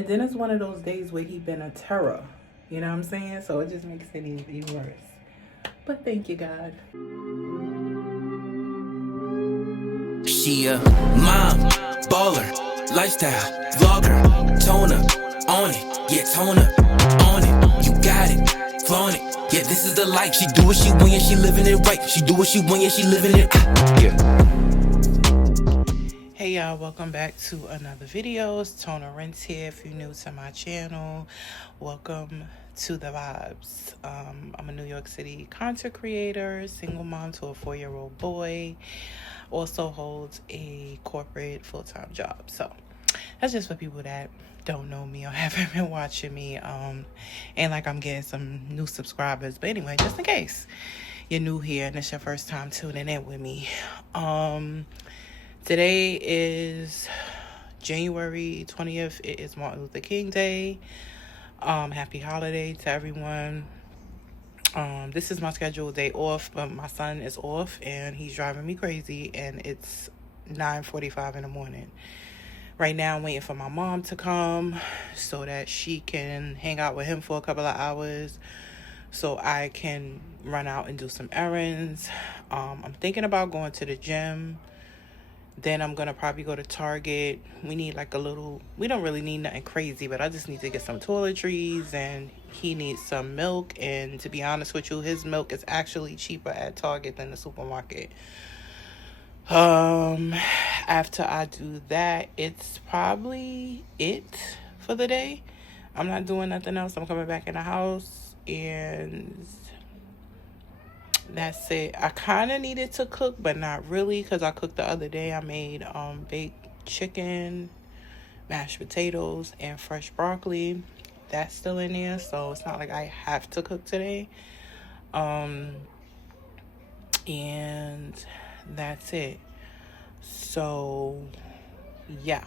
And then it's one of those days where he been a terror. You know what I'm saying? So it just makes it even worse. But thank you, God. She a mom, baller, lifestyle, vlogger, toner, on it, yeah, toner, on it, you got it, flaunt it, yeah, this is the life. She do what she want, yeah, she living it right. She do what she want, yeah, she living it, yeah. Hey y'all, welcome back to another video. It's Tona Rinse here. If you're new to my channel, welcome to the vibes. I'm a New York City content creator, single mom to a 4-year-old boy, also holds a corporate full-time job. So that's just for people that don't know me or haven't been watching me. And like I'm getting some new subscribers, but anyway, just in case you're new here and it's your first time tuning in with me, today is January 20th. It is Martin Luther King Day. Happy holiday to everyone. This is my scheduled day off, but my son is off and he's driving me crazy, and it's 9:45 in the morning. Right now I'm waiting for my mom to come so that she can hang out with him for a couple of hours so I can run out and do some errands. I'm thinking about going to the gym. Then I'm going to probably go to Target. We need like we don't really need nothing crazy, but I just need to get some toiletries, and he needs some milk. And to be honest with you, his milk is actually cheaper at Target than the supermarket. After I do that, it's probably it for the day. I'm not doing nothing else. I'm coming back in the house and that's it. I kind of needed to cook, but not really, because I cooked the other day. I made baked chicken, mashed potatoes, and fresh broccoli. That's still in there, so it's not like I have to cook today. And that's it. So yeah,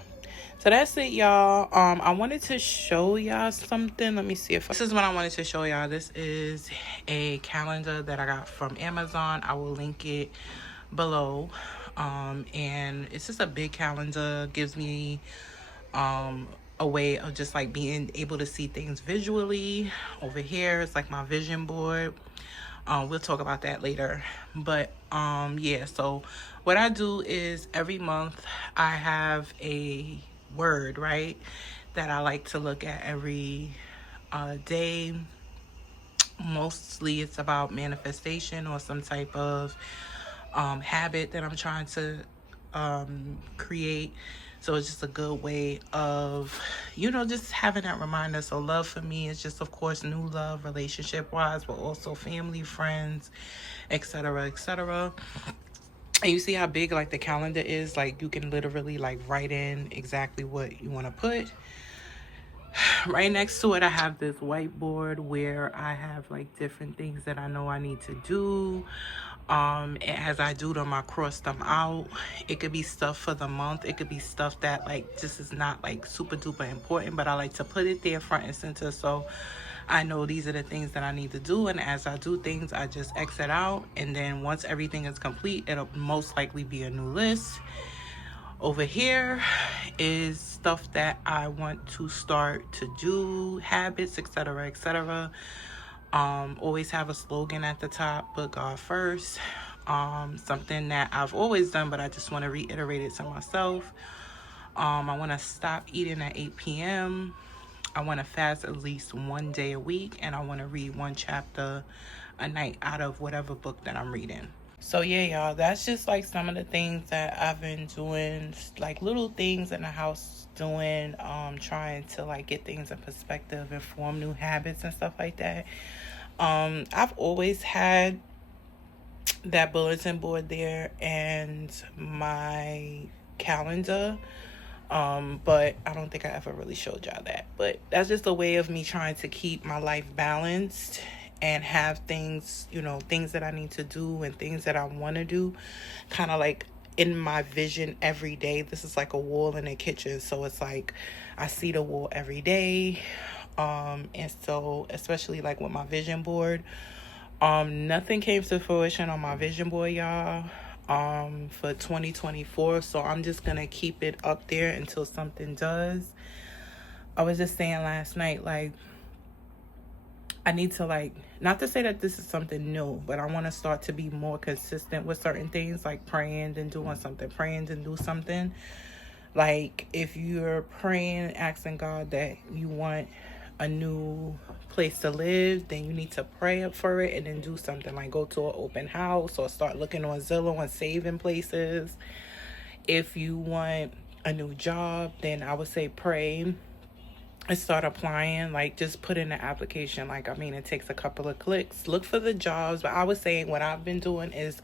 so that's it, y'all. I wanted to show y'all something. Let me see if this is what I wanted to show y'all. This is a calendar that I got from Amazon. I will link it below. And it's just a big calendar. Gives me a way of just like being able to see things visually. Over here it's like my vision board. We'll talk about that later. But yeah, so what I do is every month I have a word, right, that I like to look at every day. Mostly it's about manifestation or some type of habit that I'm trying to create. So it's just a good way of, just having that reminder. So love for me is just, of course, new love, relationship wise, but also family, friends, etc., etc. And you see how big like the calendar is? Like you can literally like write in exactly what you want to put. Right next to it, I have this whiteboard where I have like different things that I know I need to do. And as I do them, I cross them out. It could be stuff for the month. It could be stuff that like just is not like super duper important, but I like to put it there front and center so I know these are the things that I need to do. And as I do things, I just exit out. And then once everything is complete, it'll most likely be a new list. Over here is stuff that I want to start to do, habits, etc., etc. Always have a slogan at the top, put God first. Something that I've always done, but I just want to reiterate it to myself. I want to stop eating at 8 p.m. I want to fast at least one day a week, and I want to read one chapter a night out of whatever book that I'm reading. So yeah, y'all, that's just like some of the things that I've been doing, like little things in the house doing, trying to like get things in perspective and form new habits and stuff like that. I've always had that bulletin board there and my calendar. But I don't think I ever really showed y'all that. But that's just a way of me trying to keep my life balanced and have things, things that I need to do and things that I want to do kind of like in my vision every day. This is like a wall in the kitchen. So it's like I see the wall every day. And so especially like with my vision board, nothing came to fruition on my vision board, y'all, for 2024. So I'm just gonna keep it up there until something does. I was just saying last night, like, I need to, like, not to say that this is something new, but I want to start to be more consistent with certain things, like praying and doing something, praying and do something. Like, if you're praying, asking God that you want a new place to live, then you need to pray up for it and then do something, like go to an open house or start looking on Zillow and saving places. If you want a new job, then I would say pray and start applying. Like, just put in an application. Like, I mean, it takes a couple of clicks. Look for the jobs. But I was saying, what I've been doing is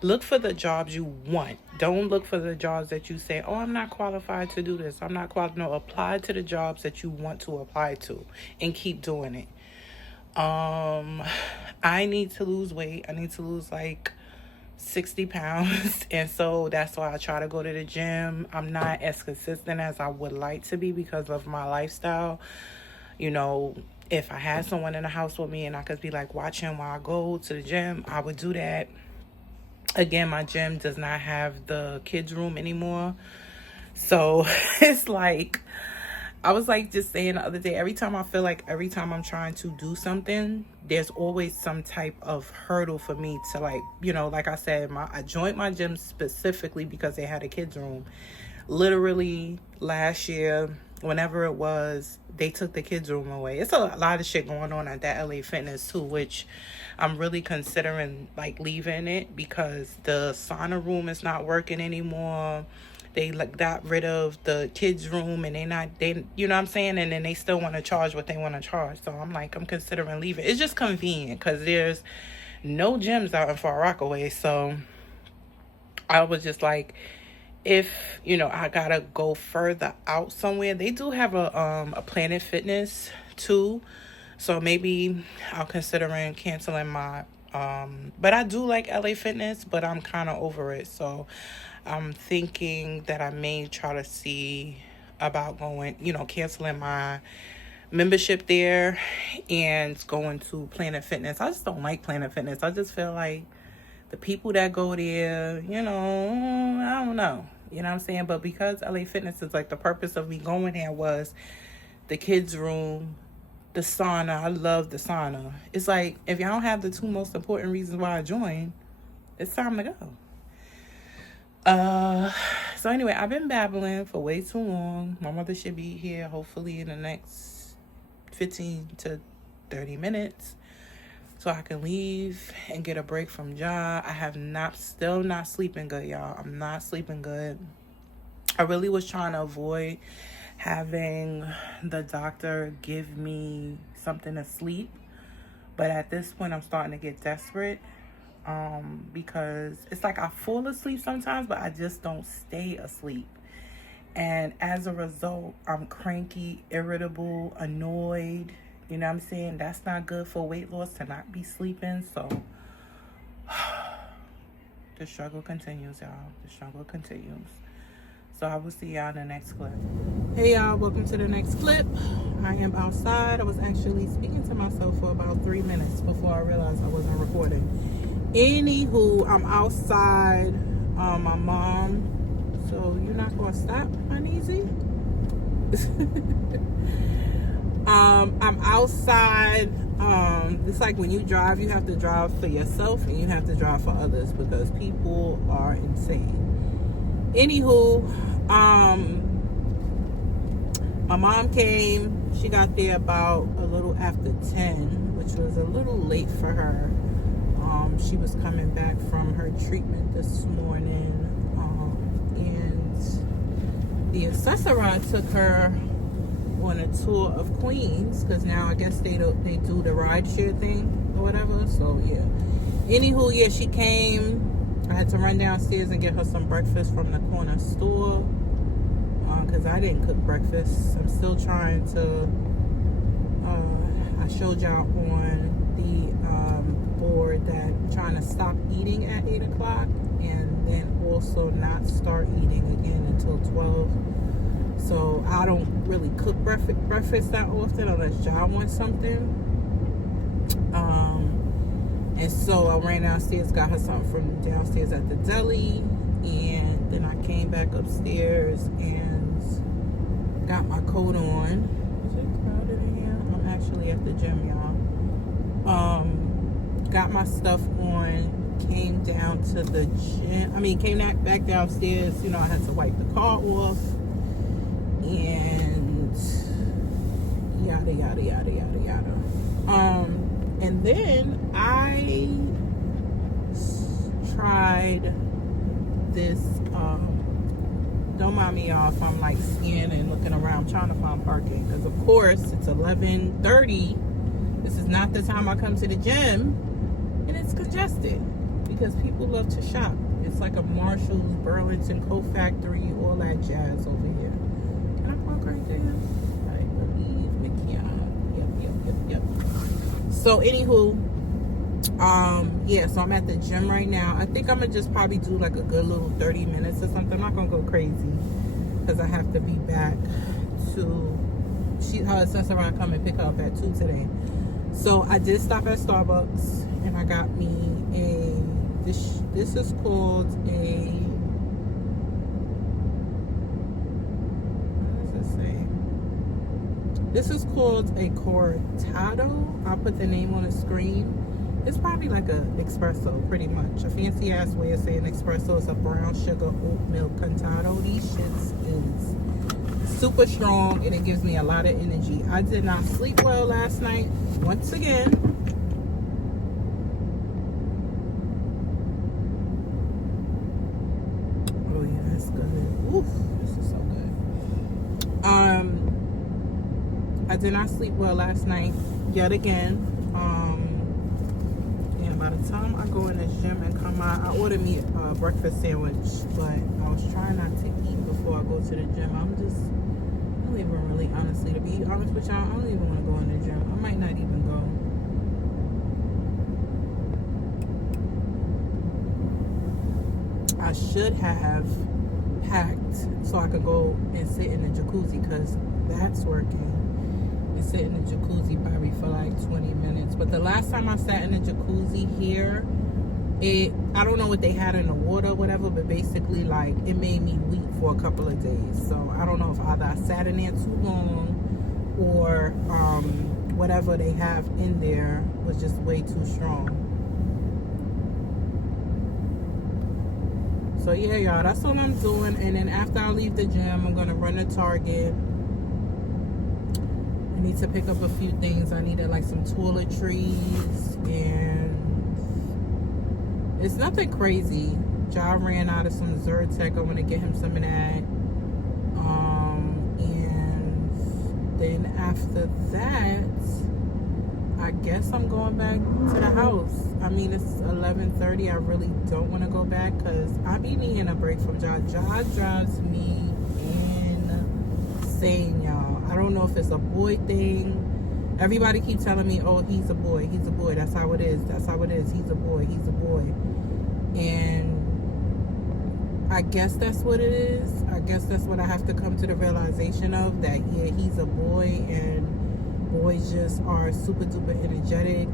look for the jobs you want. Don't look for the jobs that you say, oh, I'm not qualified to do this, I'm not qualified. No, apply to the jobs that you want to apply to and keep doing it. I need to lose weight. I need to lose like 60 pounds, and so that's why I try to go to the gym. I'm not as consistent as I would like to be because of my lifestyle. You know, if I had someone in the house with me and I could be like watching while I go to the gym, I would do that. Again, my gym does not have the kids room anymore, so it's like, I was like just saying the other day, every time I'm trying to do something, there's always some type of hurdle for me to, like, you know, like I said, I joined my gym specifically because they had a kids room. Literally last year, whenever it was, they took the kids room away. It's a lot of shit going on at that LA Fitness too, which I'm really considering like leaving it because the sauna room is not working anymore. They like got rid of the kids room and they you know what I'm saying, and then they still want to charge what they want to charge. So I'm considering leaving. It's just convenient because there's no gyms out in Far Rockaway. So I was just like, if you know I gotta go further out somewhere, they do have a Planet Fitness too. So maybe I'll considering canceling my but I do like LA Fitness, but I'm kind of over it. So I'm thinking that I may try to see about going, you know, canceling my membership there and going to Planet Fitness. I just don't like Planet Fitness. I just feel like the people that go there, you know, I don't know. You know what I'm saying? But because LA Fitness is like, the purpose of me going there was the kids room, the sauna. I love the sauna. It's like, if y'all don't have the two most important reasons why I joined, it's time to go. So anyway, I've been babbling for way too long. My mother should be here hopefully in the next 15 to 30 minutes so I can leave and get a break from job. I have still not sleeping good, y'all. I'm not sleeping good. I really was trying to avoid having the doctor give me something to sleep, but at this point I'm starting to get desperate. Because it's like I fall asleep sometimes, but I just don't stay asleep. And as a result, I'm cranky, irritable, annoyed. You know what I'm saying? That's not good for weight loss, to not be sleeping. So the struggle continues, y'all. The struggle continues. So I will see y'all in the next clip. Hey y'all, welcome to the next clip. I am outside. I was actually speaking to myself for about 3 minutes before I realized I wasn't recording. Anywho, I'm outside. My mom. So you're not gonna stop, Uneasy? I'm outside. It's like when you drive, you have to drive for yourself and you have to drive for others because people are insane. Anywho, my mom came. She got there about a little after 10, which was a little late for her. She was coming back from her treatment this morning, and the accessoride took her on a tour of Queens because now I guess they do the rideshare thing or whatever. So yeah. Anywho, yeah, she came. I had to run downstairs and get her some breakfast from the corner store because I didn't cook breakfast. I'm still trying to. I showed y'all on the board that I'm trying to stop eating at 8 o'clock and then also not start eating again until 12. So I don't really cook breakfast that often unless y'all want something. And so I ran downstairs, got her something from downstairs at the deli, and then I came back upstairs and got my coat on. at the gym, y'all. Got my stuff on, came down to the gym. Came back downstairs. You know, I had to wipe the car off, and yada yada yada yada yada. And then I tried this. Don't mind me, y'all, if I'm like scanning, looking around, trying to find parking, because of course it's 11:30. This is not the time I come to the gym, and it's congested because people love to shop. It's like a Marshalls, Burlington, Coat Factory, all that jazz over here. Can I park right there? I believe we can. Yep. So anywho, yeah, so I'm at the gym right now. I think I'm gonna just probably do like a good little 30 minutes or something. I'm not gonna go crazy because I have to be back to her assessor come and pick her up at 2 today. So I did stop at Starbucks and I got me this is called a, what does it say? This is called a cortado. I'll put the name on the screen. It's probably like a espresso, pretty much. A fancy ass way of saying espresso is a brown sugar oat milk cortado. These shits is super strong and it gives me a lot of energy. I did not sleep well last night. Once again. Oh yeah, that's good. Oof, this is so good. I did not sleep well last night yet again. By the time I go in the gym and come out, I ordered me a breakfast sandwich, but I was trying not to eat before I go to the gym. I don't even really, honestly, to be honest with y'all, I don't even want to go in the gym. I might not even go. I should have packed so I could go and sit in the jacuzzi, because that's working. And sit in the jacuzzi probably for like 20 minutes. But the last time I sat in the jacuzzi here, I don't know what they had in the water or whatever, but basically like it made me weak for a couple of days. So I don't know if either I sat in there too long or whatever they have in there was just way too strong. So yeah, y'all, that's what I'm doing. And then after I leave the gym, I'm gonna run to Target. I need to pick up a few things. I needed like some toiletries, and it's nothing crazy. Ja ran out of some Zyrtec. I want to get him some of that. And then after that, I guess I'm going back to the house. It's 11:30. I really don't want to go back because I be needing a break from Ja. Ja drives me insane, y'all. I don't know if it's a boy thing. Everybody keeps telling me, oh, he's a boy. He's a boy. That's how it is. That's how it is. He's a boy. He's a boy. And I guess that's what it is. I guess that's what I have to come to the realization of, that, yeah, he's a boy, and boys just are super duper energetic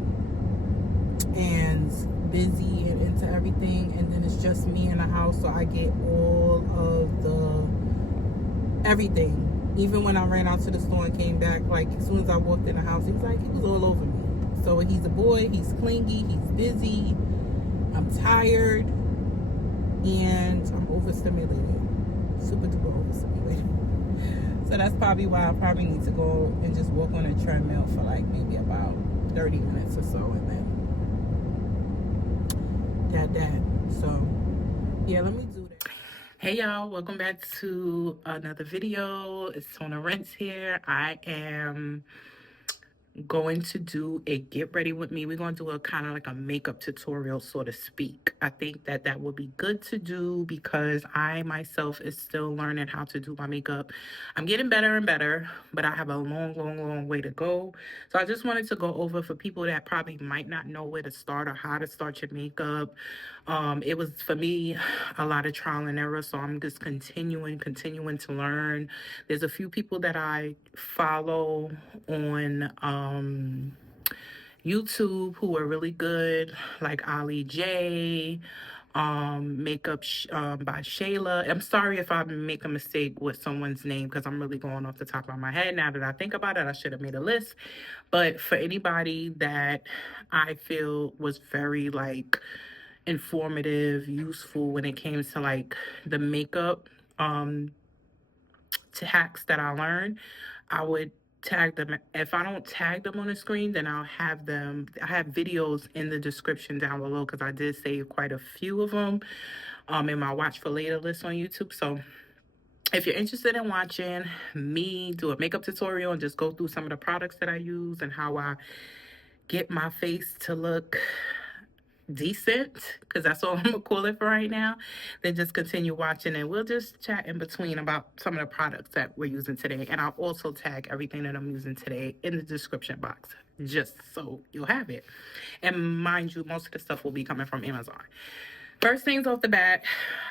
and busy and into everything. And then it's just me in the house, so I get all of the everything. Even when I ran out to the store and came back, like as soon as I walked in the house, he was all over me. So he's a boy, he's clingy, he's busy, I'm tired, and I'm overstimulated. Super duper overstimulated. So that's probably why I probably need to go and just walk on a treadmill for like maybe about 30 minutes or so, and then that. So yeah, let me do that. Hey y'all, welcome back to another video. It's Tona Rents here. I am going to do a get ready with me. We're going to do a kind of like a makeup tutorial, so to speak. I think that would be good to do because I myself is still learning how to do my makeup. I'm getting better and better, but I have a long way to go. So I just wanted to go over for people that probably might not know where to start or how to start your makeup. It was, for me, a lot of trial and error, so I'm just continuing to learn. There's a few people that I follow on YouTube who are really good, like Ali J, makeup by Shayla. I'm sorry if I make a mistake with someone's name because I'm really going off the top of my head. Now that I think about it, I should have made a list. But for anybody that I feel was very like informative, useful when it came to like the makeup to hacks that I learned, I would tag them. If I don't tag them on the screen, then I'll have them. I have videos in the description down below because I did save quite a few of them in my watch for later list on YouTube. So if you're interested in watching me do a makeup tutorial and just go through some of the products that I use and how I get my face to look decent, because that's all I'm gonna call it for right now, then just continue watching and we'll just chat in between about some of the products that we're using today. And I'll also tag everything that I'm using today in the description box just so you'll have it. And mind you, most of the stuff will be coming from Amazon. First things off the bat,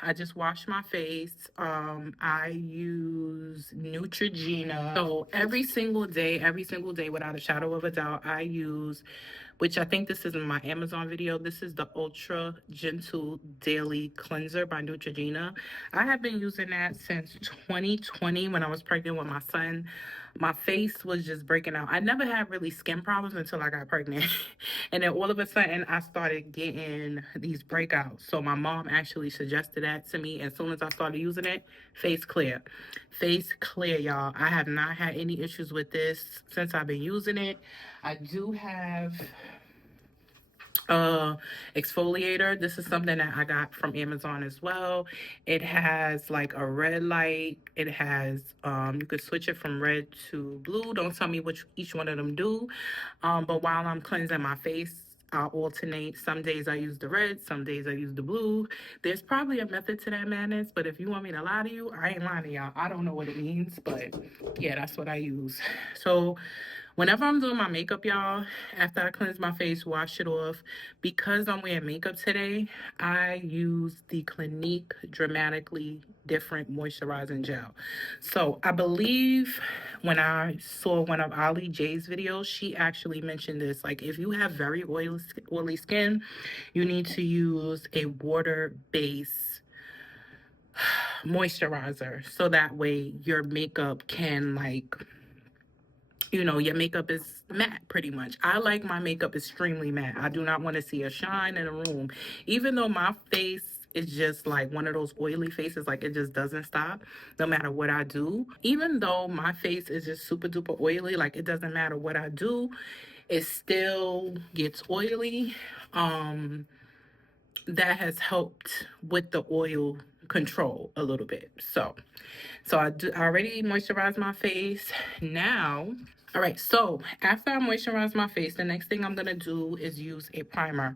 I just washed my face. I use Neutrogena. So every single day, without a shadow of a doubt, I use, which I think this is in my Amazon video, this is the Ultra Gentle Daily Cleanser by Neutrogena. I have been using that since 2020 when I was pregnant with my son. My face was just breaking out. I never had really skin problems until I got pregnant. And then all of a sudden, I started getting these breakouts. So my mom actually suggested that to me. As soon as I started using it, face clear. Face clear, y'all. I have not had any issues with this since I've been using it. I do have exfoliator. This is something that I got from Amazon as well. It has like a red light. It has you could switch it from red to blue. Don't tell me which each one of them do. But while I'm cleansing my face, I'll alternate. Some days I use the red, some days I use the blue. There's probably a method to that madness, but if you want me to lie to you, I ain't lying to y'all. I don't know what it means, but yeah, that's what I use. So whenever I'm doing my makeup, y'all, after I cleanse my face, wash it off, because I'm wearing makeup today, I use the Clinique Dramatically Different Moisturizing Gel. So I believe when I saw one of Ali J's videos, she actually mentioned this. Like, if you have very oily skin, you need to use a water-based moisturizer so that way your makeup can like, you know, your makeup is matte pretty much. I like my makeup extremely matte. I do not want to see a shine in a room. Even though my face is just like one of those oily faces, like it just doesn't stop no matter what I do. Even though my face is just super duper oily, like it doesn't matter what I do, it still gets oily. That has helped with the oil control a little bit. So I already moisturized my face. Now, all right, so after I moisturize my face, the next thing I'm gonna do is use a primer.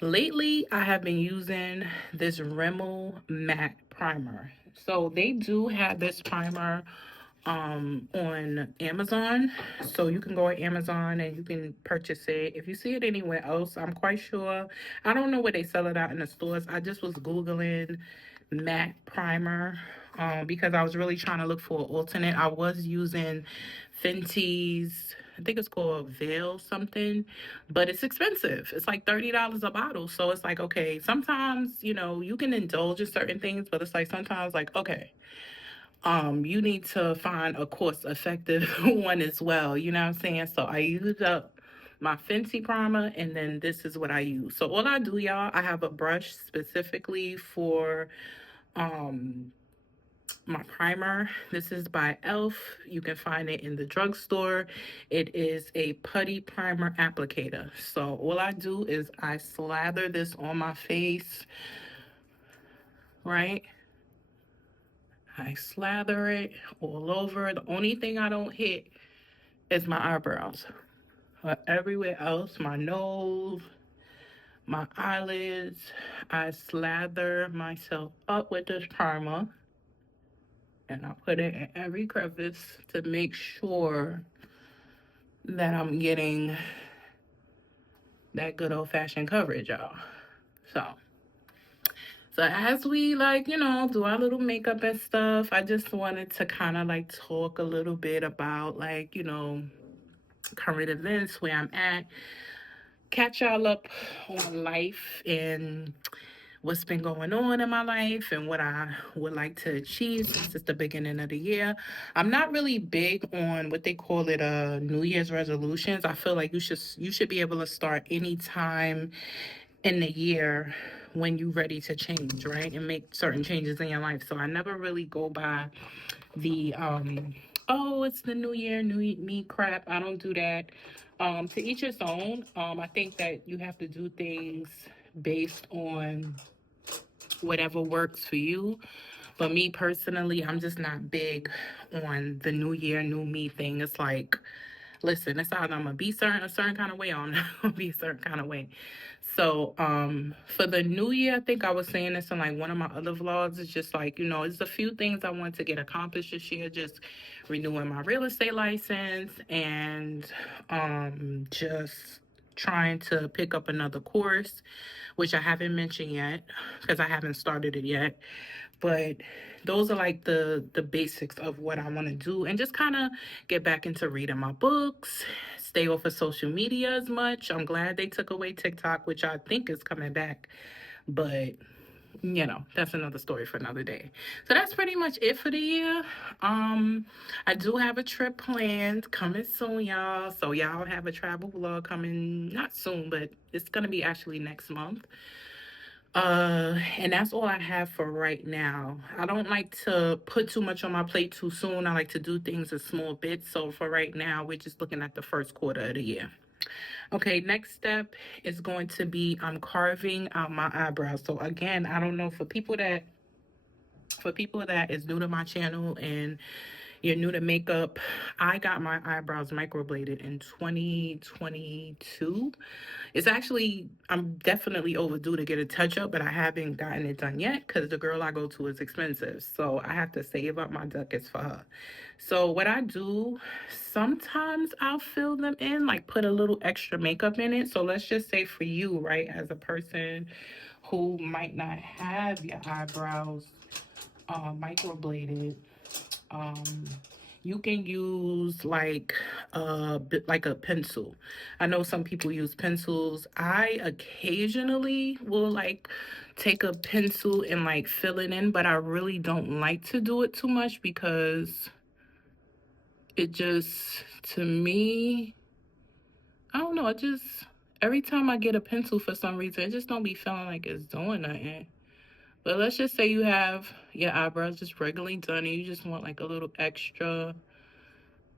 Lately, I have been using this Rimmel matte primer. So they do have this primer on Amazon. So you can go on Amazon and you can purchase it. If you see it anywhere else, I'm quite sure. I don't know where they sell it out in the stores. I just was Googling matte primer because I was really trying to look for an alternate. I was using Fenty's, I think it's called Veil something, but it's expensive. It's like $30 a bottle. So it's like, okay, sometimes, you know, you can indulge in certain things, but it's like sometimes like, okay, you need to find a cost effective one as well. You know what I'm saying? So I used up my Fenty primer and then this is what I use. So all I do, y'all, I have a brush specifically for my primer. This is by e.l.f. You can find it in the drugstore. It is a putty primer applicator. So all I do is I slather this on my face, right? I slather it all over. The only thing I don't hit is my eyebrows. But everywhere else, my nose, my eyelids, I slather myself up with this primer. And I put it in every crevice to make sure that I'm getting that good old-fashioned coverage, y'all. So as we like, you know, do our little makeup and stuff, I just wanted to kind of like talk a little bit about like, you know, current events, where I'm at, catch y'all up on life and what's been going on in my life and what I would like to achieve since it's the beginning of the year. I'm not really big on what they call it New Year's resolutions. I feel like you should be able to start any time in the year when you're ready to change, right? And make certain changes in your life. So I never really go by the oh, it's the new year, new me crap. I don't do that. To each his own. I think that you have to do things based on whatever works for you. But me personally, I'm just not big on the new year, new me thing. It's like, listen, it's either I'm gonna be a certain kind of way, or I'm not gonna be a certain kind of way. So, for the new year, I think I was saying this in like one of my other vlogs. It's just like, it's a few things I want to get accomplished this year. Just renewing my real estate license and just trying to pick up another course, which I haven't mentioned yet because I haven't started it yet. But those are like the basics of what I want to do, and just kind of get back into reading my books, stay off of social media as much. I'm glad they took away TikTok, which I think is coming back, but that's another story for another day. So that's pretty much it for the year. I do have a trip planned coming soon, y'all. So y'all have a travel vlog coming, not soon, but it's gonna be actually next month. And that's all I have for right now. I don't like to put too much on my plate too soon. I like to do things in small bits. So for right now, we're just looking at the first quarter of the year. Okay, next step is going to be I'm carving out my eyebrows. So again, I don't know, for people that is new to my channel and you're new to makeup, I got my eyebrows microbladed in 2022. It's actually, I'm definitely overdue to get a touch up, but I haven't gotten it done yet because the girl I go to is expensive. So I have to save up my ducats for her. So what I do, sometimes I'll fill them in, like put a little extra makeup in it. So let's just say for you, right, as a person who might not have your eyebrows microbladed, um you can use like a bit like a pencil. I know some people use pencils. I occasionally will like take a pencil and like fill it in, but I really don't like to do it too much because it just, to me, I don't know, it just, every time I get a pencil for some reason, it just don't be feeling like it's doing nothing. But let's just say you have your eyebrows just regularly done and you just want like a little extra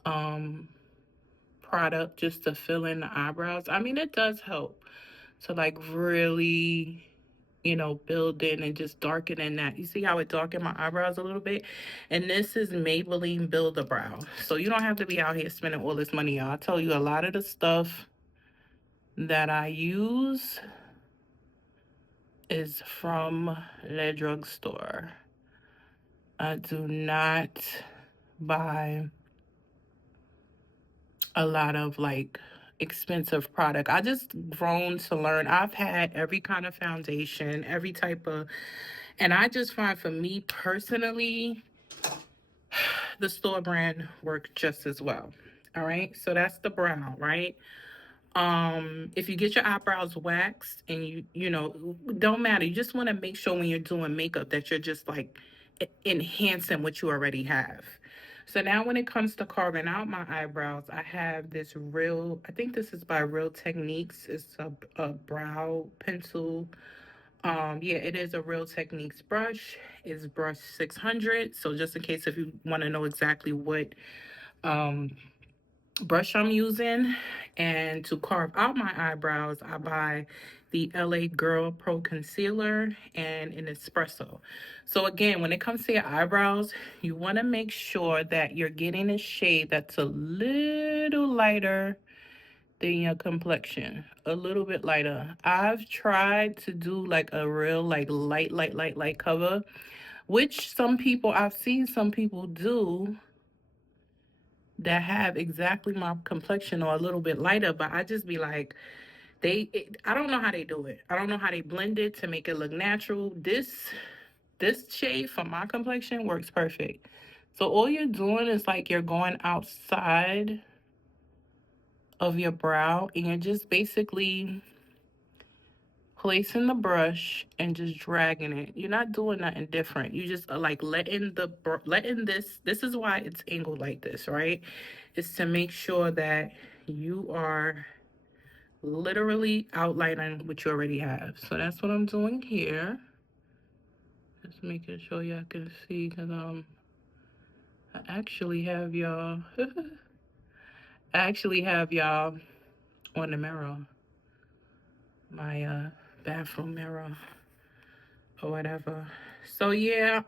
um product just to fill in the eyebrows. I mean, it does help to like really, build in and just darken in that. You see how it darkened my eyebrows a little bit? And this is Maybelline Build a Brow. So you don't have to be out here spending all this money, y'all. I tell you, a lot of the stuff that I use is from the drugstore. I do not buy a lot of like expensive product. I just grown to learn. I've had every kind of foundation, every type of, and I just find for me personally, the store brand work just as well. All right. So that's the brown, right? If you get your eyebrows waxed and don't matter, you just want to make sure when you're doing makeup that you're just like enhancing what you already have. So now when it comes to carving out my eyebrows, I have this I think this is by Real Techniques. It's a brow pencil. Yeah, it is a Real Techniques brush. It's brush 600. So just in case if you want to know exactly what um brush I'm using. And to carve out my eyebrows, I buy the LA Girl Pro Concealer and an espresso. So again, when it comes to your eyebrows, you want to make sure that you're getting a shade that's a little lighter than your complexion, a little bit lighter. I've tried to do like a real like light cover, which I've seen some people do that have exactly my complexion or a little bit lighter, but I just be like, I don't know how they do it. I don't know how they blend it to make it look natural. This shade for my complexion works perfect. So all you're doing is like you're going outside of your brow and you're just basically placing the brush and just dragging it. You're not doing nothing different. You just like letting this is why it's angled like this, right? It's to make sure that you are literally outlining what you already have. So that's what I'm doing here. Just making sure y'all can see, because I actually have y'all I actually have y'all on the mirror, my bathroom mirror or whatever. So yeah,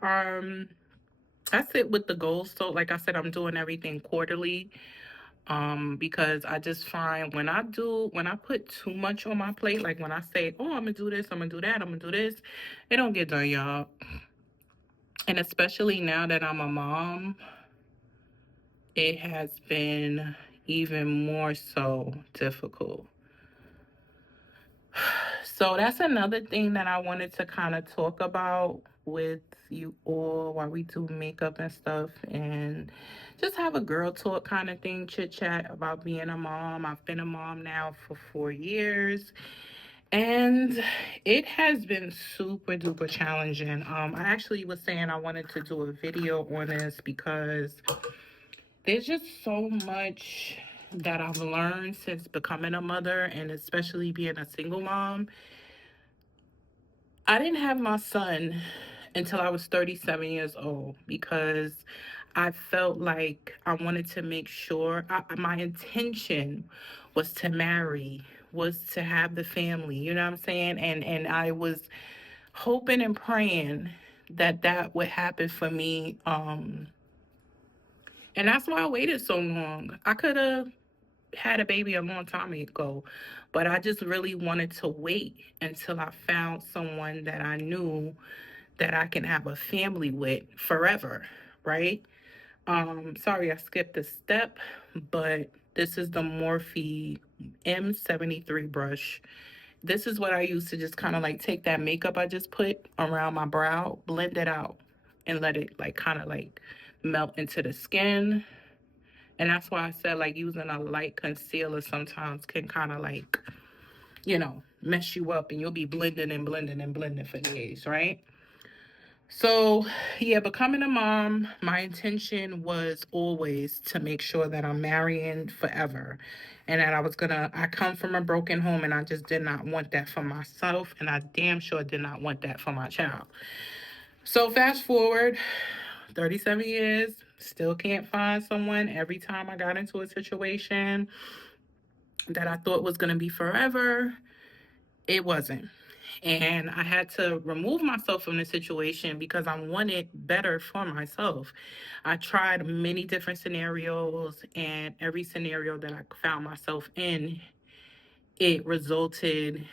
that's it with the goals. So like I said, I'm doing everything quarterly. Because I just find when I put too much on my plate, like when I say, oh, I'm gonna do this, I'm gonna do that, I'm gonna do this, it don't get done, y'all. And especially now that I'm a mom, it has been even more so difficult. So that's another thing that I wanted to kind of talk about with you all while we do makeup and stuff, and just have a girl talk kind of thing, chit chat about being a mom. I've been a mom now for 4 years, and it has been super duper challenging. I actually was saying I wanted to do a video on this because there's just so much that I've learned since becoming a mother, and especially being a single mom. I didn't have my son until I was 37 years old because I felt like I wanted to make sure my intention was to marry, was to have the family, you know what I'm saying? And I was hoping and praying that that would happen for me. And that's why I waited so long. I could have had a baby a long time ago, but I just really wanted to wait until I found someone that I knew that I can have a family with forever, right? Sorry I skipped a step, but this is the Morphe M73 brush. This is what I use to just kind of like take that makeup I just put around my brow, blend it out, and let it like kind of like melt into the skin. And that's why I said like using a light concealer sometimes can kind of like, mess you up, and you'll be blending and blending and blending for days, right? So, yeah, becoming a mom, my intention was always to make sure that I'm marrying forever, and that I come from a broken home, and I just did not want that for myself, and I damn sure did not want that for my child. So, fast forward 37 years, still can't find someone. Every time I got into a situation that I thought was going to be forever, it wasn't. And I had to remove myself from the situation because I wanted better for myself. I tried many different scenarios, and every scenario that I found myself in, it resulted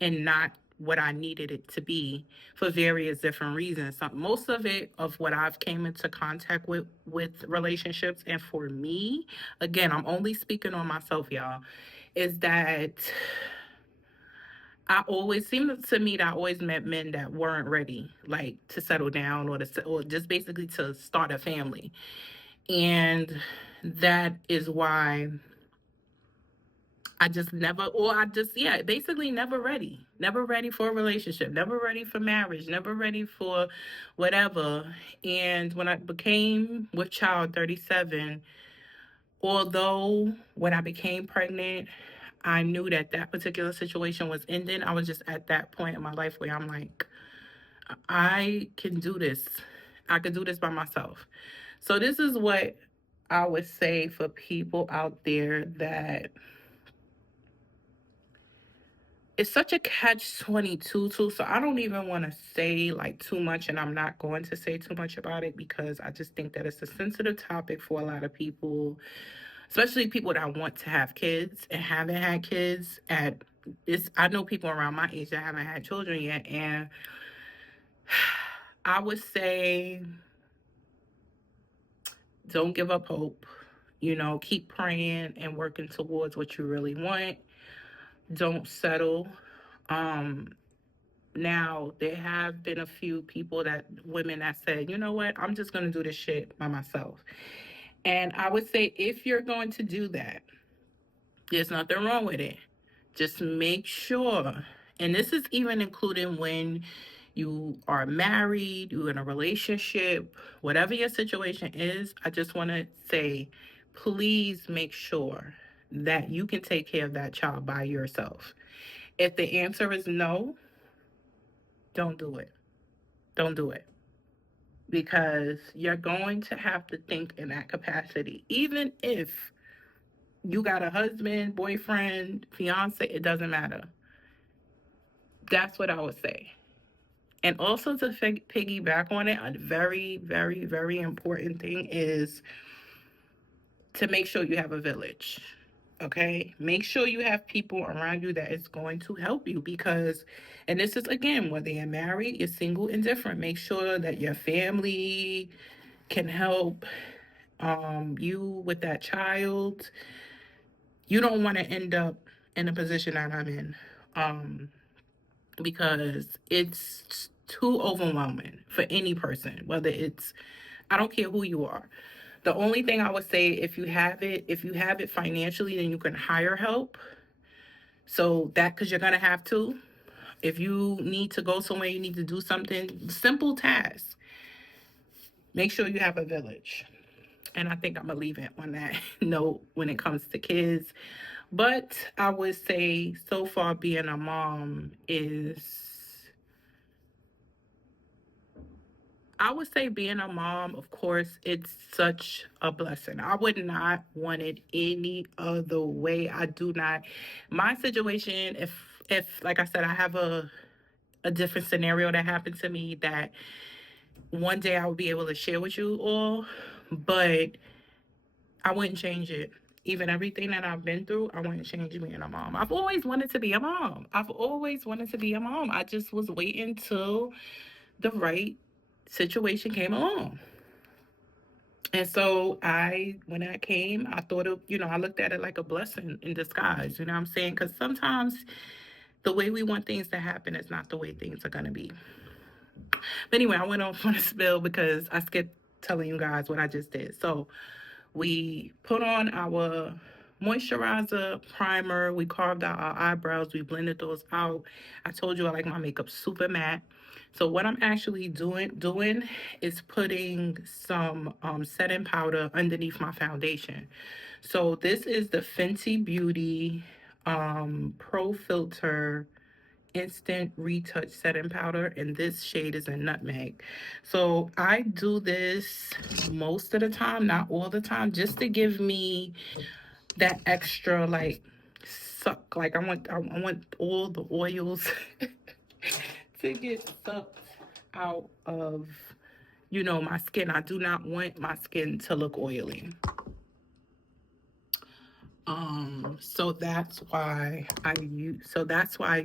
in not what I needed it to be for various different reasons. Most of it of what I've came into contact with relationships, and for me, again, I'm only speaking on myself, y'all, is that I always seemed to me that I always met men that weren't ready, like to settle down or just basically to start a family, and that is why I just yeah, basically never ready for a relationship, never ready for marriage, never ready for whatever. And when I became with child 37, although when I became pregnant, I knew that that particular situation was ending. I was just at that point in my life where I'm like, I can do this. I can do this by myself. So this is what I would say for people out there that it's such a catch 22 too. So I don't even want to say like too much, and I'm not going to say too much about it because I just think that it's a sensitive topic for a lot of people, especially people that want to have kids and haven't had kids at this. I know people around my age that haven't had children yet, and I would say don't give up hope. Keep praying and working towards what you really want. Don't settle. Um, Now, there have been a few women that said, you know what, I'm just going to do this shit by myself. And I would say if you're going to do that, there's nothing wrong with it. Just make sure And this is even including when you are married, you're in a relationship, whatever your situation is. I just want to say, please make sure that you can take care of that child by yourself. If the answer is no, don't do it. Don't do it. Because you're going to have to think in that capacity. Even if you got a husband, boyfriend, fiance, it doesn't matter. That's what I would say. And also to piggyback on it, a very, very, very important thing is to make sure you have a village. Okay? Make sure you have people around you that is going to help you because, and this is again, whether you're married, you're single, indifferent, make sure that your family can help you with that child. You don't want to end up in a position that I'm in. Because it's too overwhelming for any person, whether it's, I don't care who you are. The only thing I would say, if you have it financially, then you can hire help. So that, because you're going to have to. If you need to go somewhere, you need to do something, simple tasks, make sure you have a village. And I think I'm going to leave it on that note when it comes to kids. But I would say so far being a mom is, I would say being a mom, of course, it's such a blessing. I would not want it any other way. I do not. My situation, if like I said, I have a different scenario that happened to me that one day I will be able to share with you all, but I wouldn't change it. Even everything that I've been through, I wouldn't change being a mom. I've always wanted to be a mom. I've always wanted to be a mom. I just was waiting till the right situation came along. And so when that came, I thought of, I looked at it like a blessing in disguise. You know what I'm saying? Because sometimes the way we want things to happen is not the way things are going to be. But anyway, I went off on a spill because I skipped telling you guys what I just did. So we put on our moisturizer, primer. We carved out our eyebrows. We blended those out. I told you I like my makeup super matte. So what I'm actually doing is putting some setting powder underneath my foundation. So this is the Fenty Beauty Pro Filter Instant Retouch Setting Powder, and this shade is in Nutmeg. So I do this most of the time, not all the time, just to give me that extra like suck. Like I want all the oils to get sucked out of my skin. I do not want my skin to look oily. So that's why I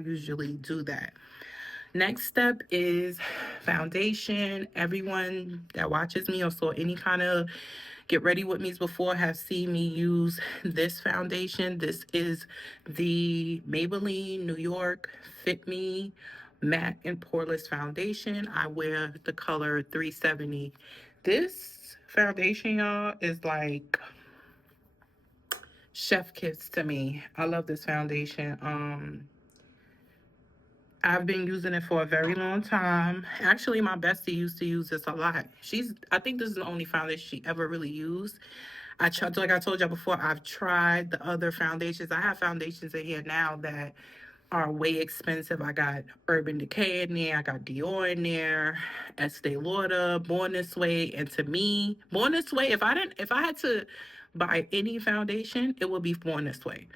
usually do that. Next step is foundation. Everyone that watches me or saw any kind of get ready with me's before have seen me use this foundation. This is the Maybelline New York Fit Me Matte and Poreless Foundation. I wear the color 370. This foundation, y'all, is like chef kiss to me. I love this foundation. I've been using it for a very long time. Actually, my bestie used to use this a lot. I think this is the only foundation she ever really used. Like I told y'all before, I've tried the other foundations. I have foundations in here now that are way expensive. I got Urban Decay in there. I got Dior in there, Estee Lauder, Born This Way. And to me, Born This Way, if I had to buy any foundation, it would be Born This Way.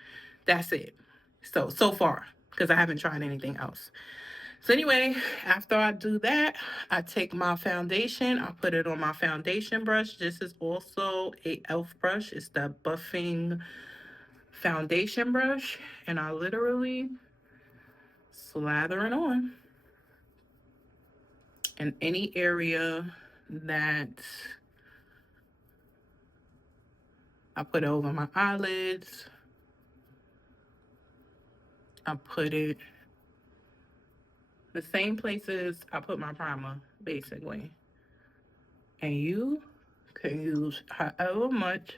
That's it. So far, because I haven't tried anything else. So anyway, after I do that, I take my foundation, I put it on my foundation brush. This is also a e.l.f. brush. It's the buffing foundation brush. And I literally slather it on in any area that I put over my eyelids. I put it the same places I put my primer, basically. And you can use however much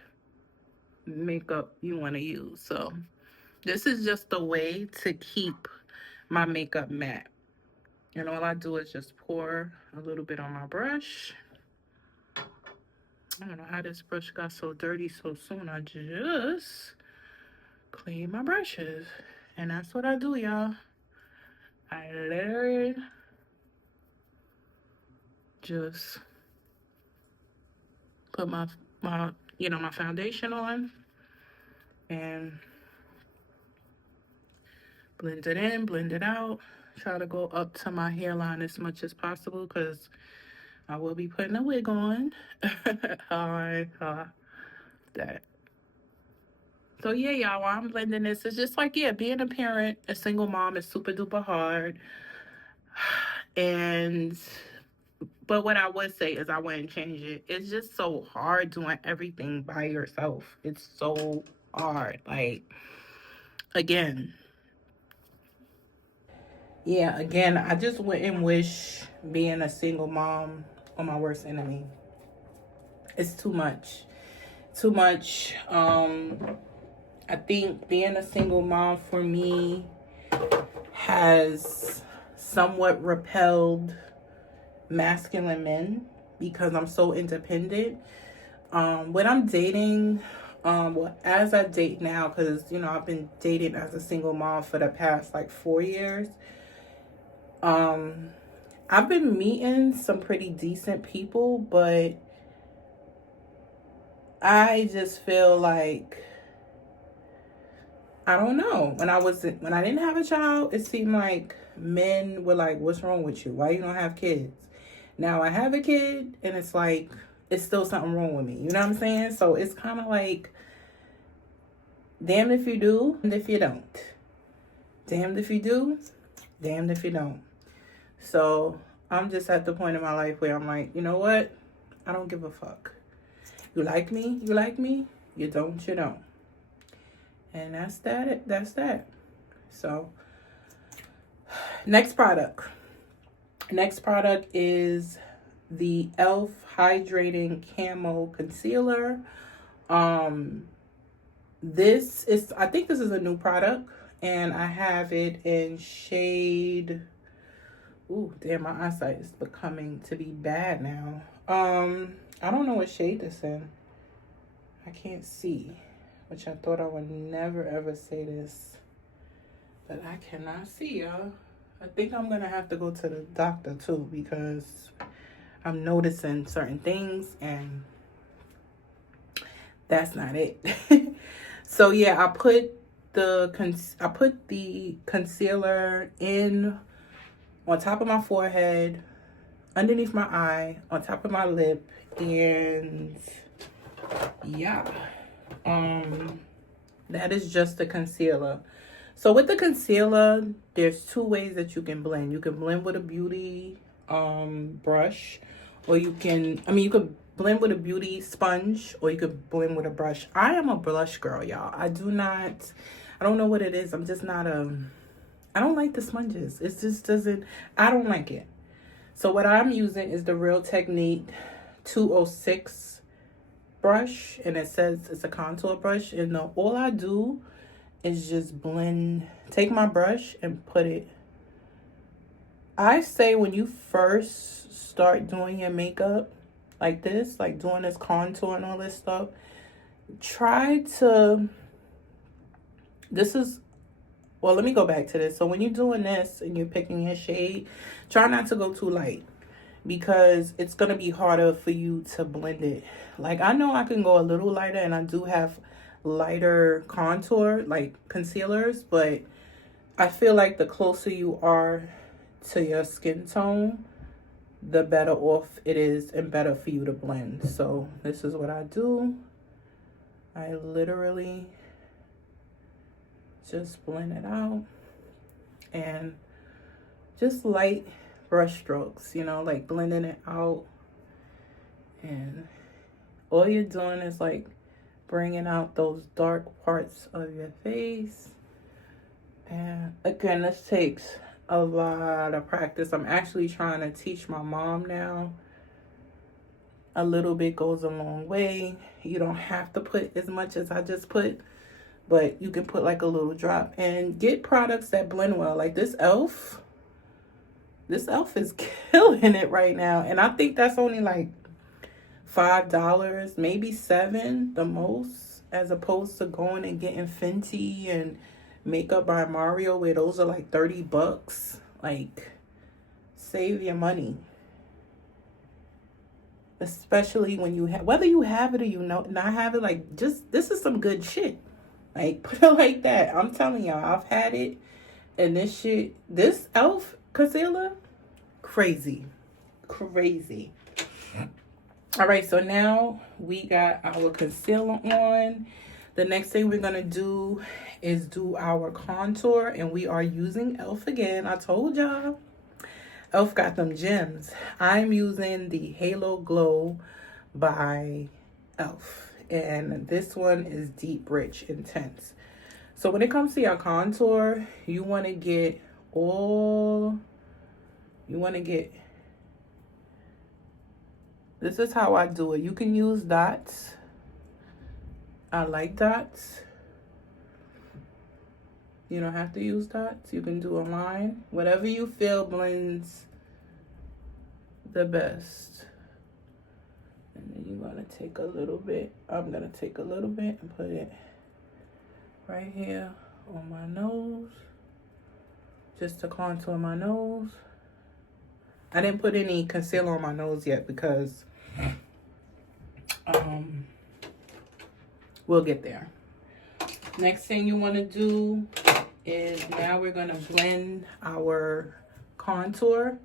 makeup you want to use. So this is just a way to keep my makeup matte. And all I do is just pour a little bit on my brush. I don't know how this brush got so dirty so soon. I just clean my brushes. And that's what I do, y'all. I literally just put my foundation on and blend it in, blend it out. Try to go up to my hairline as much as possible because I will be putting a wig on. Alright, that. So yeah, y'all, while I'm blending this, it's just like, yeah, being a parent, a single mom is super duper hard. And but what I would say is I wouldn't change it. It's just so hard doing everything by yourself. It's so hard. Like, again, yeah, again, I just wouldn't wish being a single mom on my worst enemy. It's too much. Too much. I think being a single mom for me has somewhat repelled masculine men because I'm so independent. When I'm dating, well, as I date now, because I've been dating as a single mom for the past like 4 years. I've been meeting some pretty decent people, but I just feel like, I don't know. When I didn't have a child, it seemed like men were like, "What's wrong with you? Why you don't have kids?" Now I have a kid, and it's like it's still something wrong with me. You know what I'm saying? So it's kind of like, damned if you do, and if you don't. Damned if you do, damned if you don't. So I'm just at the point in my life where I'm like, you know what? I don't give a fuck. You like me, you like me. You don't, you don't. And that's that. That's that. So next product. Next product is the e.l.f. Hydrating Camo Concealer. This is, I think this is a new product, and I have it in shade, ooh, damn, my eyesight is becoming to be bad now. I don't know what shade this in. I can't see, which I thought I would never ever say this, but I cannot see, y'all. I think I'm gonna have to go to the doctor too because I'm noticing certain things and that's not it. So yeah, I put the concealer in on top of my forehead, underneath my eye, on top of my lip, and yeah, that is just the concealer. So with the concealer, there's two ways that you can blend. You can blend with a beauty brush, or you could blend with a beauty sponge, or you could blend with a brush. I am a blush girl, y'all. I don't know what it is. I'm just not I don't like the sponges. It just doesn't, I don't like it. So what I'm using is the Real Technique 206 brush, and it says it's a contour brush, and all I do is just take my brush and put it. I say when you first start doing your makeup like this, like doing this contour and all this stuff, let me go back to this. So when you're doing this and you're picking your shade, try not to go too light because it's going to be harder for you to blend it. Like, I know I can go a little lighter, and I do have lighter contour, like concealers, but I feel like the closer you are to your skin tone, the better off it is and better for you to blend. So this is what I do. I literally just blend it out and just light brush strokes, like blending it out, and all you're doing is like bringing out those dark parts of your face. And again, this takes a lot of practice. I'm actually trying to teach my mom now. A little bit goes a long way. You don't have to put as much as I just put, but you can put like a little drop. And get products that blend well. Like this e.l.f. This e.l.f. is killing it right now. And I think that's only like $5, maybe $7 the most, as opposed to going and getting Fenty and Makeup by Mario, where those are like $30. Like, save your money. Especially when you have, whether you have it or you know not have it, like, just, this is some good shit. Like, put it like that. I'm telling y'all, I've had it, and this shit, this e.l.f. concealer, crazy. Crazy. All right, so now we got our concealer on. The next thing we're gonna do is do our contour, and we are using e.l.f. again. I told y'all, e.l.f. got them gems. I'm using the Halo Glow by e.l.f. and this one is Deep Rich Intense. So when it comes to your contour, you want to get this is how I do it. You can use dots. I like dots. You don't have to use dots. You can do a line. Whatever you feel blends the best. And then you're going to take a little bit. I'm going to take a little bit and put it right here on my nose. Just to contour my nose. I didn't put any concealer on my nose yet because we'll get there. Next thing you want to do is now we're going to blend our contour.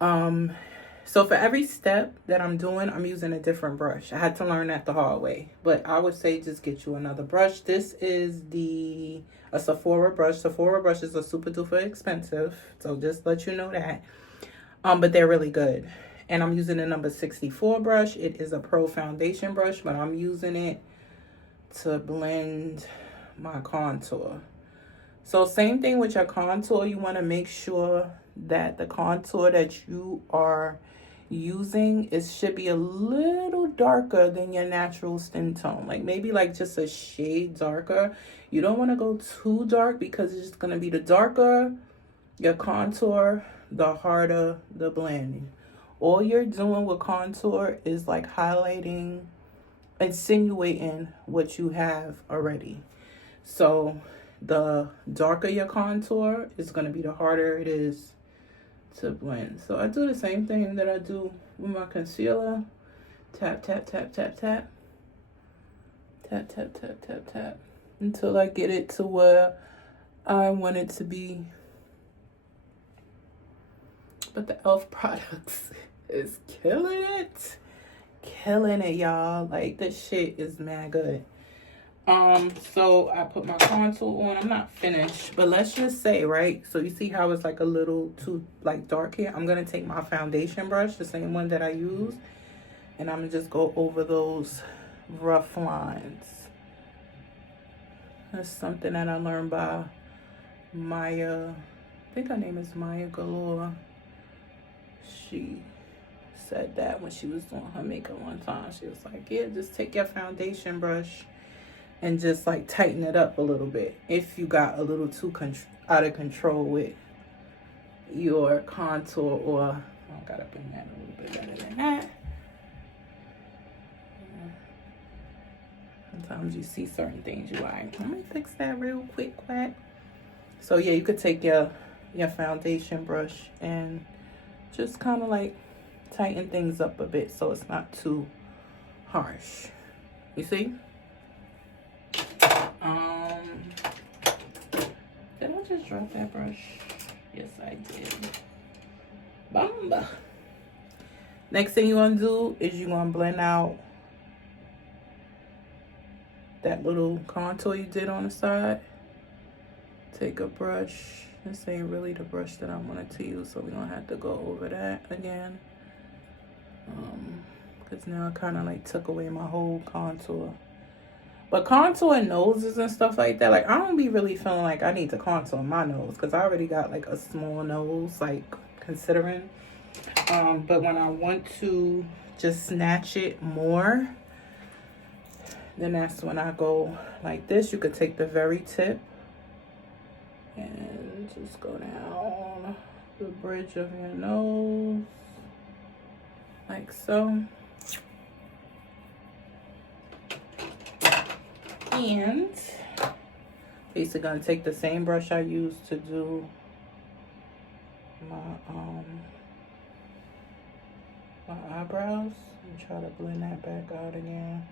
So for every step that I'm doing, I'm using a different brush. I had to learn that the hard way, but I would say just get you another brush. This is a Sephora brush. Sephora brushes are super duper expensive, so just let you know that. But they're really good. And I'm using the number 64 brush. It is a pro foundation brush, but I'm using it to blend my contour. So same thing with your contour. You want to make sure that the contour that you are using should be a little darker than your natural skin tone. Like maybe like just a shade darker. You don't want to go too dark because it's just going to be the darker your contour, the harder the blending. All you're doing with contour is like highlighting, insinuating what you have already. So the darker your contour is going to be, the harder it is to blend. So I do the same thing that I do with my concealer. Tap, tap, tap, tap, tap. Tap, tap, tap, tap, tap. Until I get it to where I want it to be. But the e.l.f. products is killing it. Killing it, y'all. Like, this shit is mad good. So I put my contour on. I'm not finished, but let's just say, right? So you see how it's like a little too like dark here? I'm gonna take my foundation brush, the same one that I use, and I'm gonna just go over those rough lines. That's something that I learned by Maya. I think her name is Maya Galore. She said that when she was doing her makeup one time. She was like, yeah, just take your foundation brush and just like tighten it up a little bit if you got a little too out of control with your contour, or I gotta bring that a little bit better than that. Sometimes you see certain things you like, let me fix that real quick, quack. So yeah, you could take your foundation brush and just kind of like tighten things up a bit so it's not too harsh. You see? Did I just drop that brush? Yes, I did. Bamba. Next thing you want to do is you're going to blend out that little contour you did on the side. Take a brush. This ain't really the brush that I wanted to use, so we don't have to go over that again. Because now I kind of like took away my whole contour. But contour noses and stuff like that, like I don't be really feeling like I need to contour my nose because I already got like a small nose, like considering. But when I want to just snatch it more, Then that's when I go like this. You could take the very tip and just go down the bridge of your nose, like so. And basically gonna take the same brush I used to do my eyebrows and try to blend that back out again.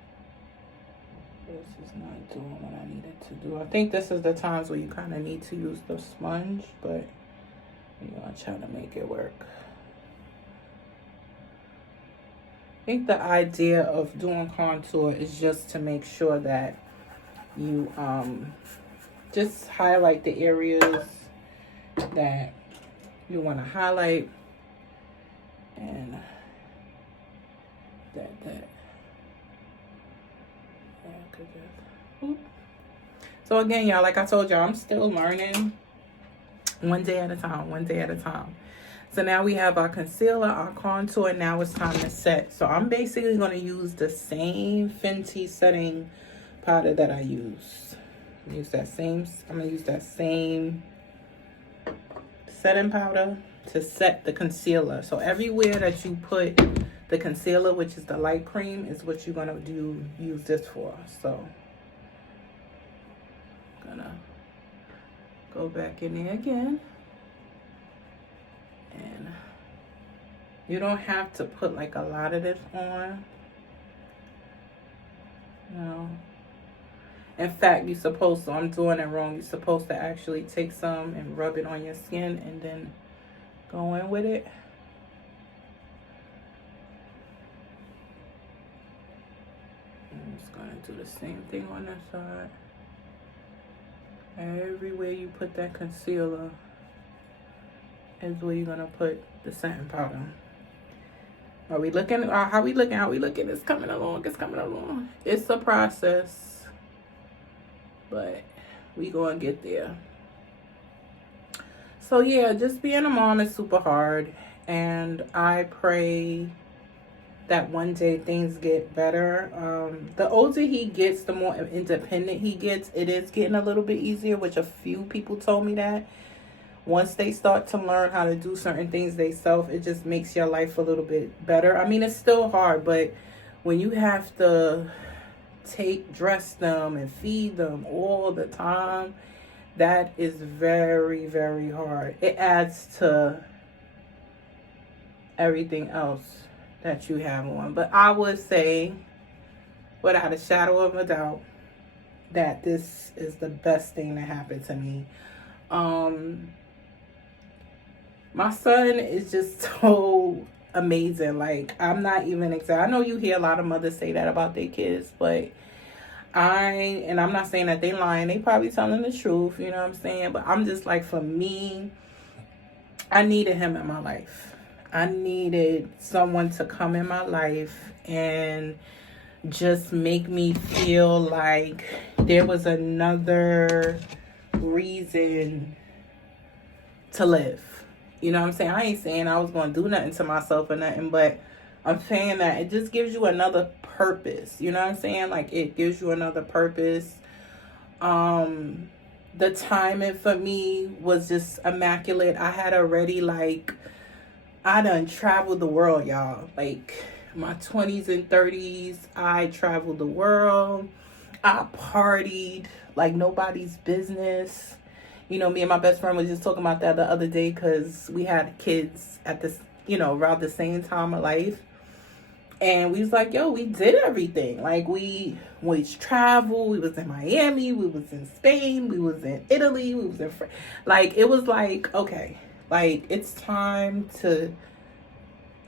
This is not doing what I needed to do. I think this is the times where you kind of need to use the sponge, but you're gonna try to make it work. I think the idea of doing contour is just to make sure that you just highlight the areas that you want to highlight, and that so again, y'all, like I told y'all, I'm still learning, one day at a time. So now we have our concealer, our contour, and now it's time to set. So I'm basically going to use the same Fenty setting powder that I used. I'm going to use that same setting powder to set the concealer. So everywhere that you put the concealer, which is the light cream, is what you're going to use this for. So I'm going to go back in there again. And you don't have to put like a lot of this on. No. In fact, you're supposed to, I'm doing it wrong. You're supposed to actually take some and rub it on your skin and then go in with it. I'm just going to do the same thing on this side. Everywhere you put that concealer is where you're going to put the setting powder. Are we looking? How we looking? It's coming along. It's a process, but we gonna get there. So yeah, just being a mom is super hard, and I pray that one day things get better. The older he gets, the more independent he gets. It is getting a little bit easier, which a few people told me that. Once they start to learn how to do certain things themselves, it just makes your life a little bit better. I mean, it's still hard, but when you have to dress them and feed them all the time, that is very, very hard. It adds to everything else that you have on. But I would say, without a shadow of a doubt, that this is the best thing that happened to me. My son is just so amazing. Like, I'm not even excited. I know you hear a lot of mothers say that about their kids, but I'm not saying that they lying. They probably telling the truth, you know what I'm saying? But I'm just like, for me, I needed him in my life. I needed someone to come in my life and just make me feel like there was another reason to live. You know what I'm saying? I ain't saying I was going to do nothing to myself or nothing, but I'm saying that it just gives you another purpose. You know what I'm saying? Like, it gives you another purpose. The timing for me was just immaculate. I had already, like, I done traveled the world, y'all. Like, my 20s and 30s, I traveled the world. I partied like nobody's business. You know, me and my best friend was just talking about that the other day, because we had kids at this, you know, around the same time of life. And we was like, yo, we did everything. Like, we traveled. We was in Miami. We was in Spain. We was in Italy. We was in France. Like, it was like, okay, like, it's time to,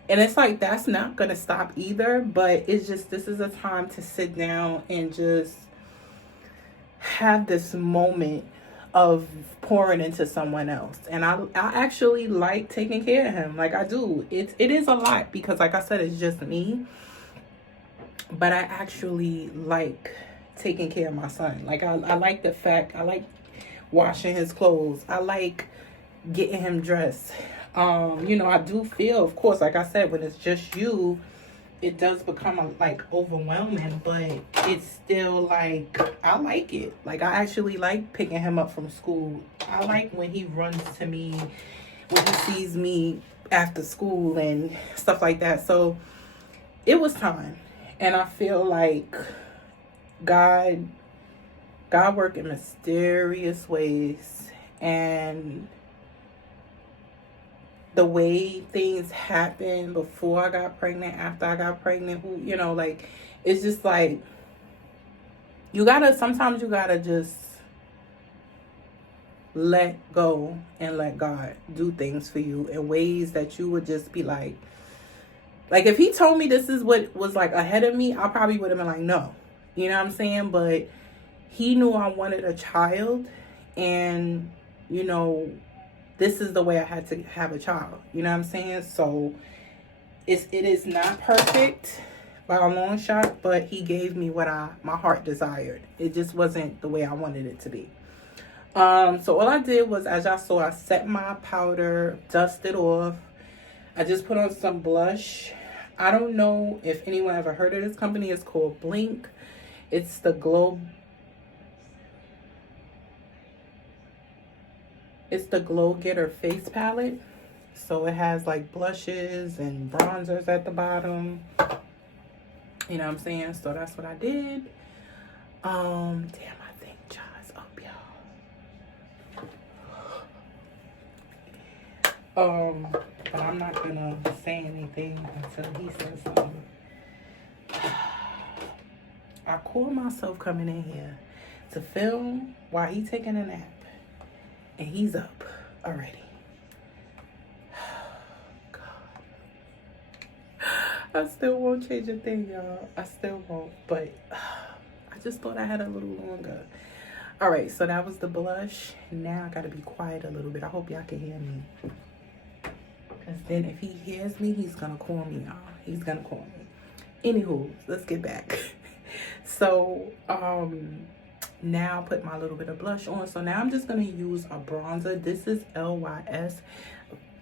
and it's like, that's not going to stop either. But it's just, this is a time to sit down and just have this moment of pouring into someone else. And I actually like taking care of him. Like, I do. It is a lot, because like I said, it's just me. But I actually like taking care of my son. Like, I like the fact, I like washing his clothes. I like getting him dressed. You know, I do feel, of course, like I said, when it's just you, it does become like overwhelming, but it's still like I like it. Like I actually like picking him up from school. I like when he runs to me, when he sees me after school and stuff like that. So it was time, and I feel like God worked in mysterious ways, and the way things happened before I got pregnant, after I got pregnant, who, you know, like, it's just like, sometimes you gotta just let go and let God do things for you in ways that you would just be like if he told me this is what was like ahead of me, I probably would have been like, no, you know what I'm saying? But he knew I wanted a child, and, you know, this is the way I had to have a child. You know what I'm saying? So it is not perfect by a long shot, but he gave me what my heart desired. It just wasn't the way I wanted it to be. So all I did was, as y'all saw, I set my powder, dusted off. I just put on some blush. I don't know if anyone ever heard of this company. It's called Blink. It's the Glow Getter face palette. So it has like blushes and bronzers at the bottom. You know what I'm saying? So that's what I did. Damn, I think John's up, y'all. But I'm not gonna say anything until he says something. I caught myself coming in here to film while he's taking a nap. And he's up already. God. I still won't change a thing, y'all. I still won't. But I just thought I had a little longer. All right, so that was the blush. Now I got to be quiet a little bit. I hope y'all can hear me. Because then if he hears me, he's going to call me, y'all. He's going to call me. Anywho, let's get back. So, now I put my little bit of blush on. So now I'm just going to use a bronzer. This is LYS.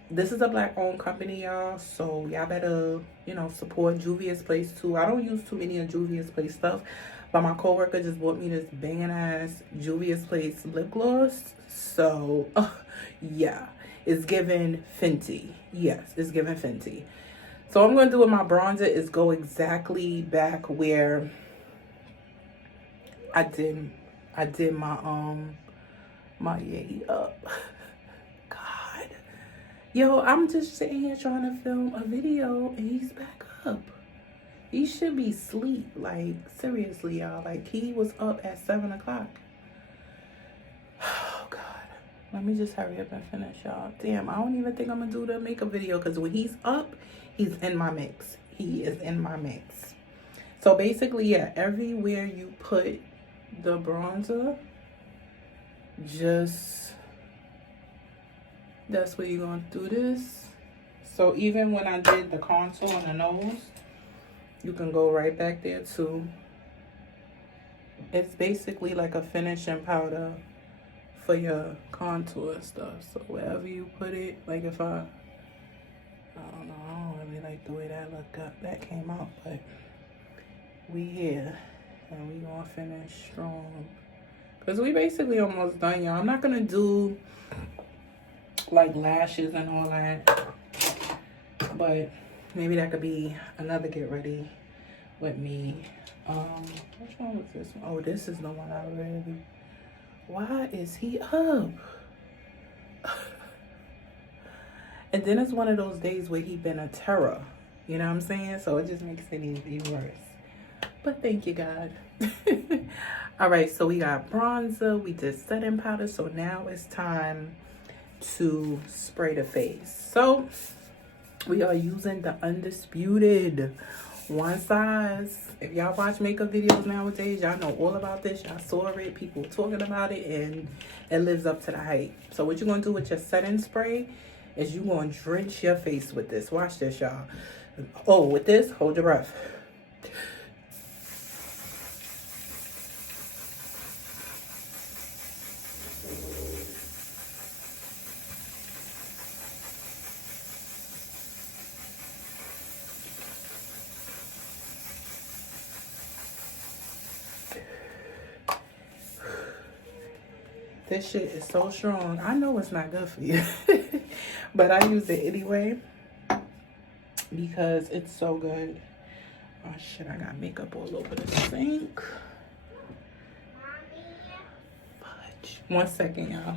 This is a black owned company, y'all. So y'all better, you know, support Juvia's Place too. I don't use too many of Juvia's Place stuff, but my coworker just bought me this banging ass Juvia's Place lip gloss. So yeah, it's giving Fenty. Yes, it's giving Fenty. So what I'm going to do with my bronzer is go exactly back where I did my yay up. God. Yo, I'm just sitting here trying to film a video and he's back up. He should be asleep. Like, seriously, y'all. Like, he was up at 7 o'clock. Oh, God. Let me just hurry up and finish, y'all. Damn, I don't even think I'm gonna do the makeup video because when he's up, he's in my mix. He is in my mix. So basically, yeah, everywhere you put the bronzer, just that's where you're going to do this. So even when I did the contour on the nose, you can go right back there too. It's basically like a finishing powder for your contour stuff. So wherever you put it, like if I don't know, I don't really like the way that came out, but we here and we gonna finish strong. Because we basically almost done, y'all. I'm not going to do, like, lashes and all that. But maybe that could be another get ready with me. Which one was this one? Oh, this is the one I really... Why is he up? And then it's one of those days where he been a terror. You know what I'm saying? So it just makes it even worse. But thank you, God. All right, so we got bronzer, we did setting powder, so now it's time to spray the face. So we are using the Undisputed One Size. If y'all watch makeup videos nowadays, y'all know all about this. Y'all saw it, people talking about it, and it lives up to the hype. So what you're gonna do with your setting spray is you're gonna drench your face with this. Watch this, y'all. Oh, with this, hold your breath. This shit is so strong. I know it's not good for you. But I use it anyway because it's so good. Oh shit, I got makeup all over the sink. Fudge. 1 second, y'all.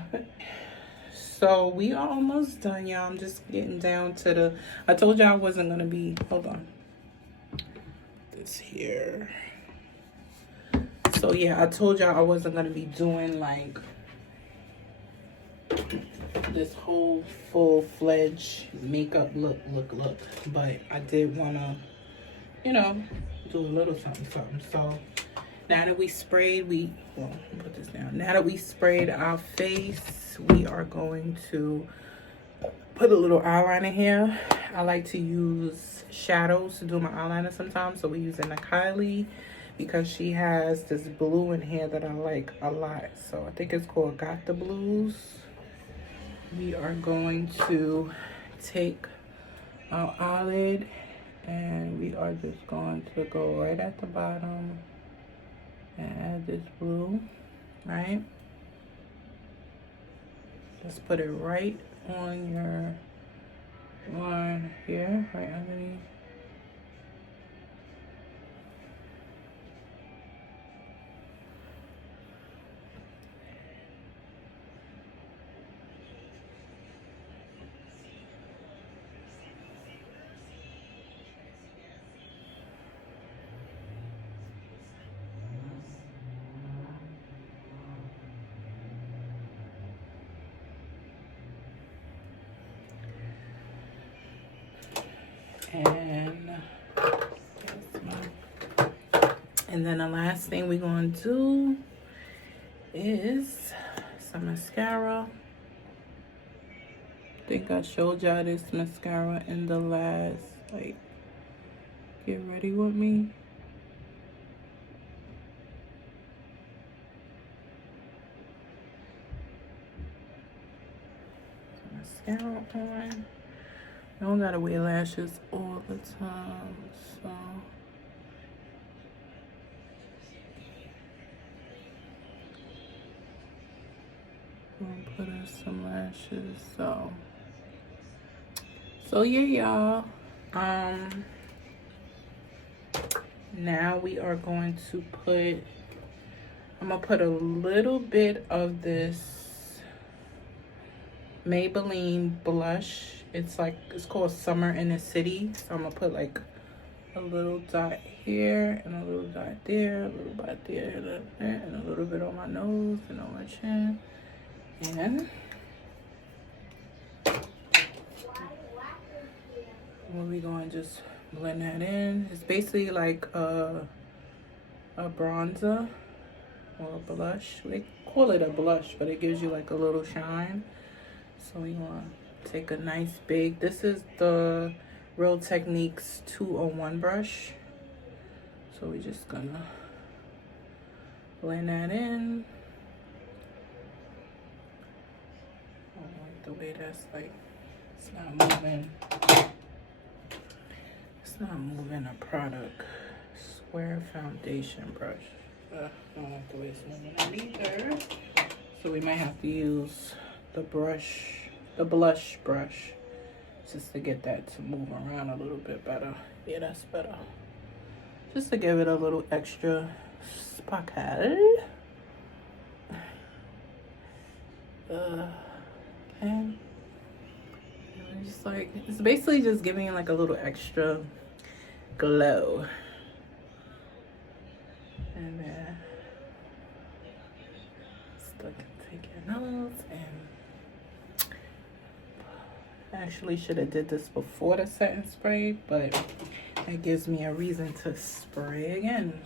So we are almost done, y'all. I'm just getting down to the, I told y'all I wasn't gonna be, hold on. This here. So yeah, I told y'all I wasn't gonna be doing like this whole full-fledged makeup look. But I did wanna, you know, do a little something. So now that we sprayed, well, put this down. Now that we sprayed our face, we are going to put a little eyeliner here. I like to use shadows to do my eyeliner sometimes. So we're using the Kylie because she has this blue in here that I like a lot. So I think it's called Got the Blues. We are going to take our eyelid and we are just going to go right at the bottom and add this blue, right? Just put it right on your line here, right underneath. And then the last thing we're going to do is some mascara. I think I showed y'all this mascara in the last, like, get ready with me. Mascara on. I don't gotta wear lashes all the time, so. I'm gonna put in some lashes, so yeah, y'all. Now we are going to put, I'm gonna put a little bit of this Maybelline blush. It's called Summer in the City. So I'm gonna put like a little dot here and a little dot there, a little dot there, and a little bit on my nose and on my chin. And we're going to just blend that in. It's basically like a bronzer or a blush. They call it a blush, but it gives you like a little shine. So we want to take a nice big, this is the Real Techniques 201 brush. So we're just gonna blend that in. I don't like the way that's like, it's not moving. It's not moving a product. Square foundation brush. I don't like the way it's moving that either. So we might have to use the brush, the blush brush, just to get that to move around a little bit better. Yeah, that's better. Just to give it a little extra sparkle. And just like, it's basically just giving it like a little extra glow. And then take your nose and actually should have did this before the setting spray, but it gives me a reason to spray again.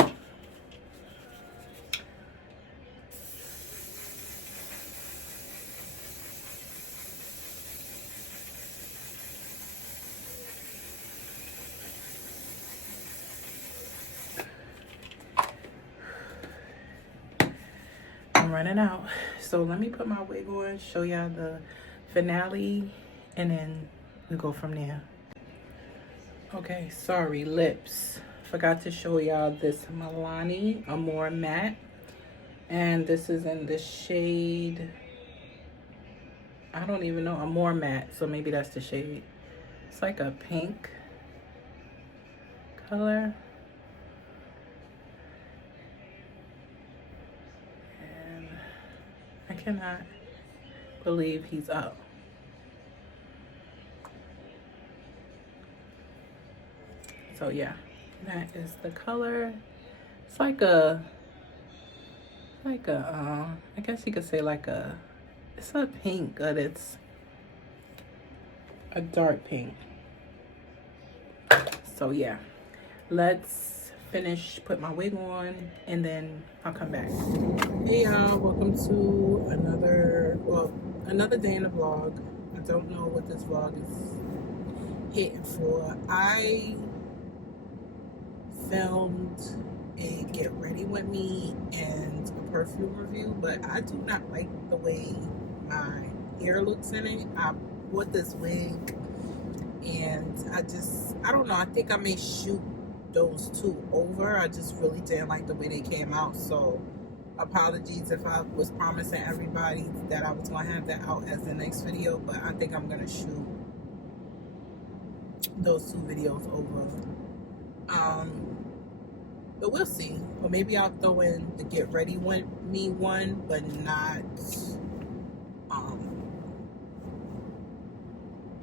Running out, so let me put my wig on, show y'all the finale, and then we go from there. Okay, sorry, lips. Forgot to show y'all this Milani Amore matte, And this is in the shade, I don't even know, a more matte, so maybe that's the shade. It's like a pink color. And I cannot believe he's up. So yeah, that is the color. It's like a I guess you could say like it's a pink, but it's a dark pink. So yeah, let's put my wig on, and then I'll come back. Hey y'all, welcome to another day in the vlog. I don't know what this vlog is hitting for. I filmed a get ready with me and a perfume review, but I do not like the way my hair looks in it. I bought this wig and I don't know, I think I may shoot those two over. I just really didn't like the way they came out, so apologies if I was promising everybody that I was going to have that out as the next video, but I think I'm going to shoot those two videos over. But we'll see. Or maybe I'll throw in the get ready with me one, but not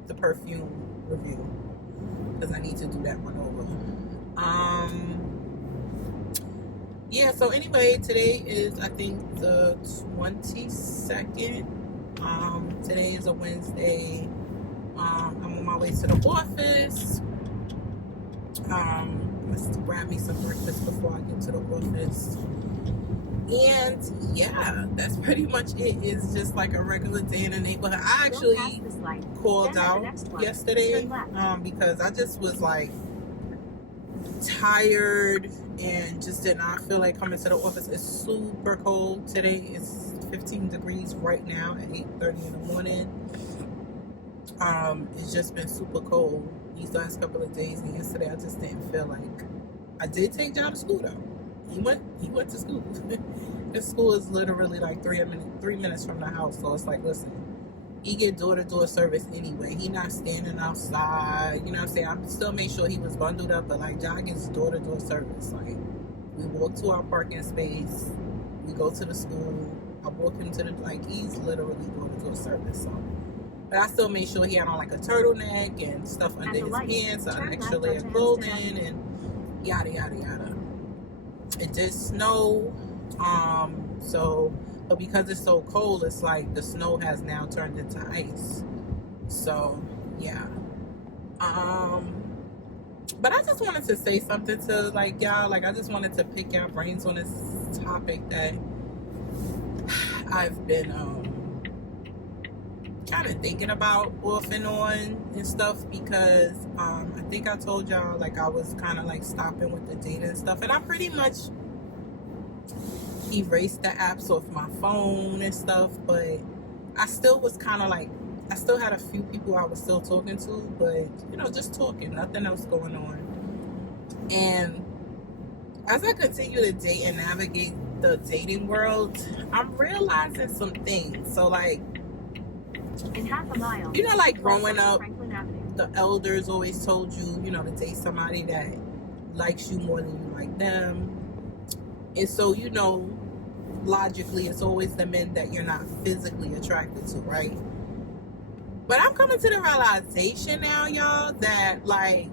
the perfume review, because I need to do that one over. Yeah, so anyway, today is, I think, the 22nd. Today is a Wednesday. I'm on my way to the office. Let's grab me some breakfast before I get to the office. And yeah, that's pretty much it. It's just like a regular day in the neighborhood. I actually called out yesterday because I just was like tired and just did not feel like coming to the office. It's super cold today. It's 15 degrees right now at 8:30 in the morning. It's just been super cold these last couple of days, and yesterday I just didn't feel like. I did take John to school though. He went to school. His school is literally like 3 minutes from the house, so it's like, listen, he get door-to-door service anyway. He not standing outside, you know what I'm saying? I still made sure he was bundled up, but like John gets door-to-door service. Like, we walk to our parking space, we go to the school, I walk him to the, like, he's literally door-to-door service, so. But I still made sure he had on like a turtleneck and stuff under his pants, an extra layer of clothing, and yada yada yada. It did snow, but because it's so cold, it's like the snow has now turned into ice. So yeah. But I just wanted to say something to like y'all. Like, I just wanted to pick y'all brains on this topic that I've been kind of thinking about off and on and stuff, because I think I told y'all like I was kind of like stopping with the dating and stuff, and I pretty much erased the apps off my phone and stuff, but I still was kind of like, I still had a few people I was still talking to, but you know, just talking, nothing else going on. And as I continue to date and navigate the dating world, I'm realizing some things. So like, in half a mile, you know, like growing up, the elders always told you, you know, to date somebody that likes you more than you like them. And so, you know, logically, it's always the men that you're not physically attracted to, right? But I'm coming to the realization now, y'all, that like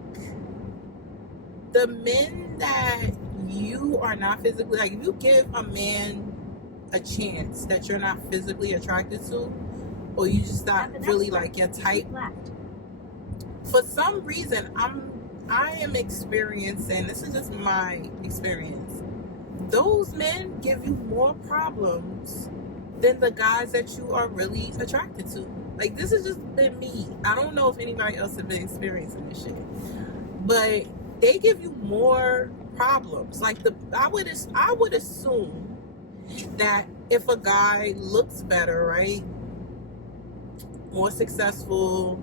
the men that you are not physically, like, if you give a man a chance that you're not physically attracted to, or you just not really like your type, for some reason I am experiencing, this is just my experience, those men give you more problems than the guys that you are really attracted to. Like, this has just been me. I don't know if anybody else has been experiencing this shit, but they give you more problems. Like, I would assume that if a guy looks better, right, more successful,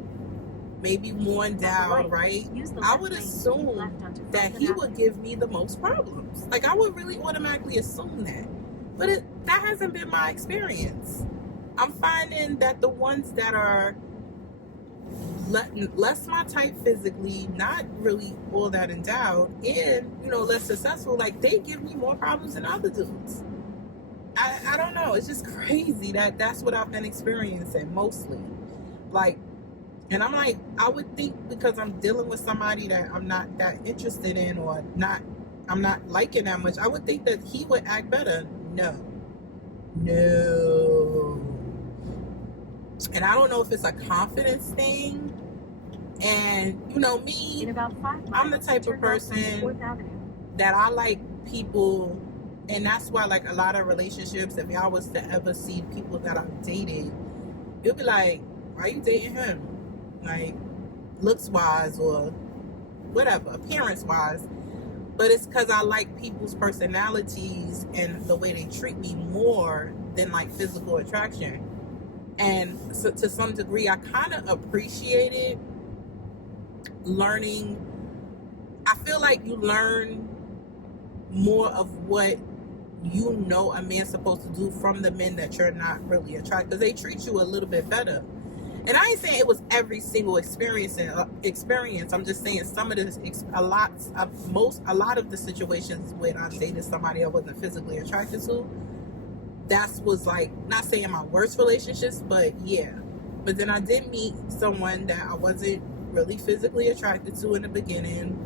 maybe more endowed, right, I would assume that he would give me the most problems. Like, I would really automatically assume that. But that hasn't been my experience. I'm finding that the ones that are less my type physically, not really all that endowed, and, you know, less successful, like, they give me more problems than other dudes. I don't know. It's just crazy that that's what I've been experiencing mostly. Like, and I'm like, I would think because I'm dealing with somebody that I'm not that interested in, or I'm not liking that much, I would think that he would act better. No. And I don't know if it's a confidence thing. And, you know, me, in about 5 miles, I'm the type of person that I like people, and that's why, like, a lot of relationships, if y'all was to ever see people that I've dated, you'll be like, why are you dating him? Like, looks wise or whatever, appearance wise. But it's because I like people's personalities and the way they treat me more than, like, physical attraction. And so to some degree, I kind of appreciated learning. I feel like you learn more of what you know a man's supposed to do from the men that you're not really attracted, because they treat you a little bit better. And I ain't saying it was every single experience. I'm just saying some of this, a lot of the situations when I dated somebody I wasn't physically attracted to, that was, like, not saying my worst relationships, but yeah. But then I did meet someone that I wasn't really physically attracted to in the beginning,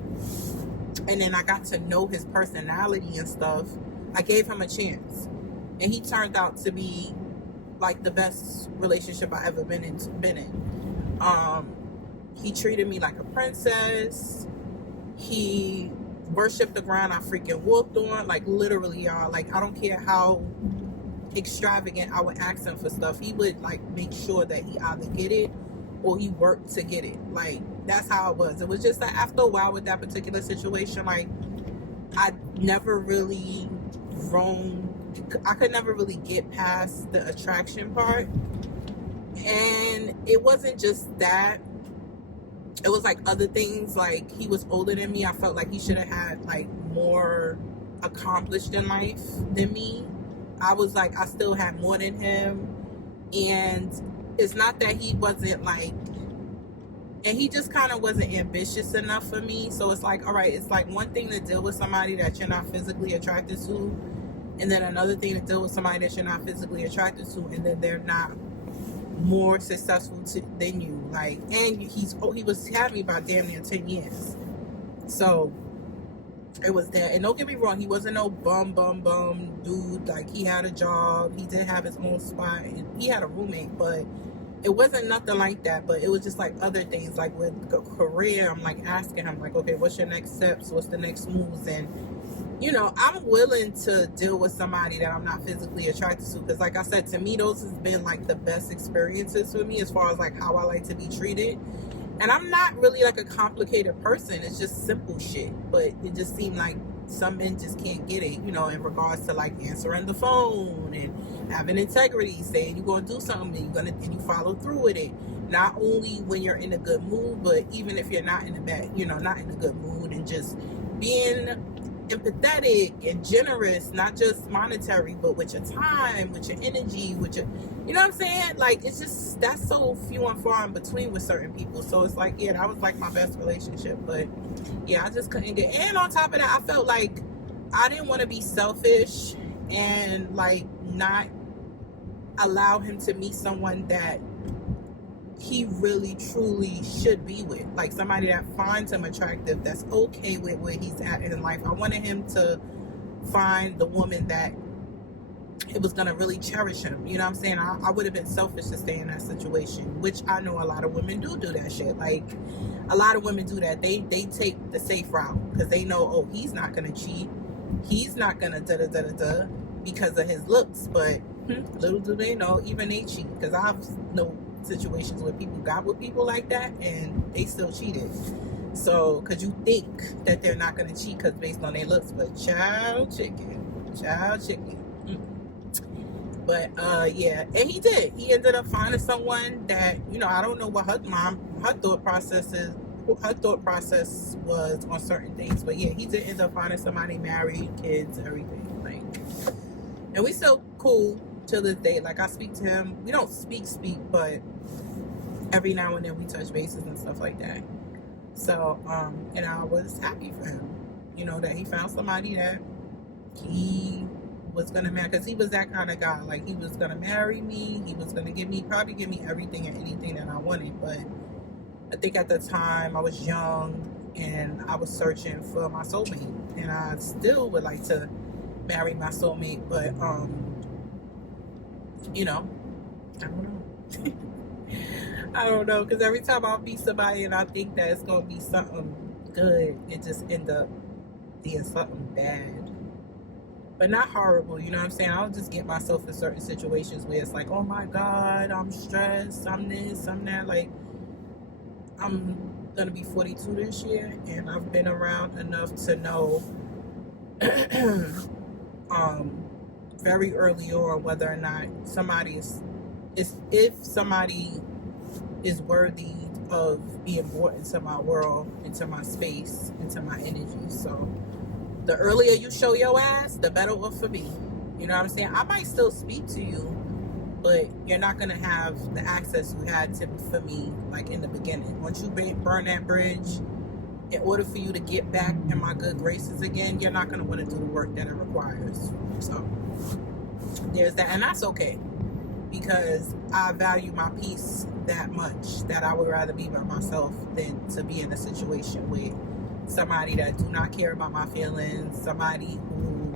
and then I got to know his personality and stuff. I gave him a chance, and he turned out to be, like, the best relationship I ever been in. He treated me like a princess. He worshiped the ground I freaking walked on. Like, literally, y'all. Like, I don't care how extravagant I would ask him for stuff, he would, like, make sure that he either get it or he worked to get it. Like, that's how it was. It was just that after a while with that particular situation, like, I never really I could never really get past the attraction part. And it wasn't just that, it was, like, other things. Like, he was older than me. I felt like he should have had, like, more accomplished in life than me. I was like, I still had more than him. And it's not that he wasn't, like, and he just kind of wasn't ambitious enough for me. So it's like, all right, it's like one thing to deal with somebody that you're not physically attracted to, and then another thing to deal with somebody that you're not physically attracted to, and then they're not more successful than you. Like, and he was had me about damn near 10 years. So it was there. And don't get me wrong, he wasn't no bum dude. Like, he had a job, he did have his own spot, and he had a roommate, but it wasn't nothing like that. But it was just, like, other things, like with career. I'm, like, asking him, like, okay, what's your next steps, what's the next moves? And, you know, I'm willing to deal with somebody that I'm not physically attracted to, because, like I said, to me, those has been, like, the best experiences for me as far as, like, how I like to be treated. And I'm not really, like, a complicated person. It's just simple shit. But it just seemed like some men just can't get it, you know, in regards to, like, answering the phone and having integrity, saying you're going to do something and you follow through with it. Not only when you're in a good mood, but even if you're not in a bad, you know, not in a good mood, and just being empathetic and generous, not just monetary, but with your time, with your energy, with your, you know what I'm saying? Like, it's just, that's so few and far in between with certain people. So it's like, yeah, that was, like, my best relationship. But yeah, I just couldn't get, and on top of that, I felt like I didn't want to be selfish and, like, not allow him to meet someone that he really truly should be with, like somebody that finds him attractive, that's okay with where he's at in life. I wanted him to find the woman that it was gonna really cherish him, you know what I'm saying? I would have been selfish to stay in that situation, which I know a lot of women do that shit. Like, a lot of women do that. They take the safe route because they know, oh, he's not gonna cheat, he's not gonna da because of his looks. But little do they know, even they cheat, because I've known situations where people got with people like that and they still cheated. So, because you think that they're not going to cheat because based on their looks, but child chicken. But yeah, and he did. He ended up finding someone that, you know, I don't know what her thought process was on certain things, but yeah, he did end up finding somebody, married, kids, everything. Like, And we still cool till this day. Like, I speak to him. We don't speak, but every now and then we touch bases and stuff like that. So, and I was happy for him, you know, that he found somebody that he was gonna marry, because he was that kind of guy. Like, he was gonna marry me, he was gonna probably give me everything and anything that I wanted. But I think at the time I was young and I was searching for my soulmate, and I still would like to marry my soulmate, but you know, I don't know. I don't know, because every time I meet somebody and I think that it's gonna be something good, it just end up being something bad, but not horrible. You know what I'm saying? I'll just get myself in certain situations where it's like, oh my God, I'm stressed, I'm this, I'm that. Like, I'm gonna be 42 this year, and I've been around enough to know very early on whether or not somebody if somebody is worthy of being brought into my world, into my space, into my energy. So the earlier you show your ass, the better off for me. You know what I'm saying? I might still speak to you, but you're not gonna have the access you had for me, like in the beginning. Once you burn that bridge, in order for you to get back in my good graces again, you're not gonna want to do the work that it requires. So there's that, and that's okay, because I value my peace that much that I would rather be by myself than to be in a situation with somebody that do not care about my feelings, somebody who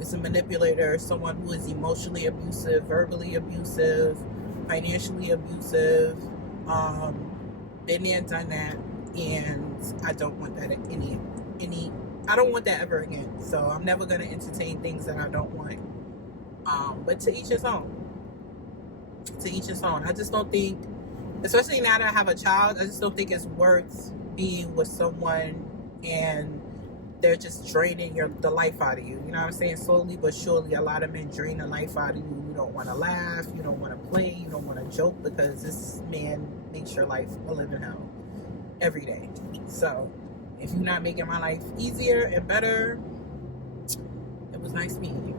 is a manipulator, someone who is emotionally abusive, verbally abusive, financially abusive. Been there, done that, and I don't want that I don't want that ever again. So I'm never gonna entertain things that I don't want. But to each his own. To each his own. I just don't think, especially now that I have a child, I just don't think it's worth being with someone and they're just draining the life out of you. You know what I'm saying? Slowly but surely, a lot of men drain the life out of you. You don't want to laugh, you don't want to play, you don't want to joke, because this man makes your life a living hell every day. So if you're not making my life easier and better, it was nice meeting you.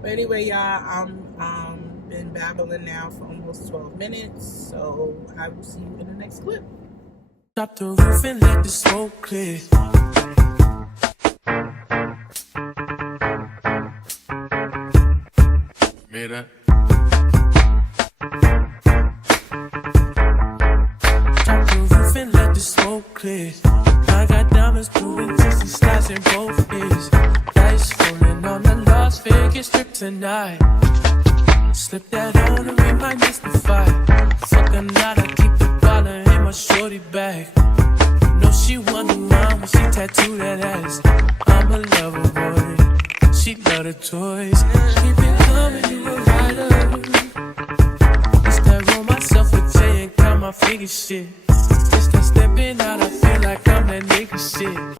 But anyway, y'all, I'm been babbling now for almost 12 minutes, so I will see you in the next clip. Drop the roof and let the smoke clear. Mira. Drop the roof and let the smoke clear. I got diamonds doing just the slides in both ears. Dice rolling on the Las Vegas strip tonight. Slip that on and we might mystify. Fuck a night, I keep the dollar in my shorty bag. No, she wanna mine when she tattoo that ass. I'm a lover boy, she love the toys. Keep it coming, you a rider. It's that roll myself with Jay and count my fingers shit. It's that stepping out.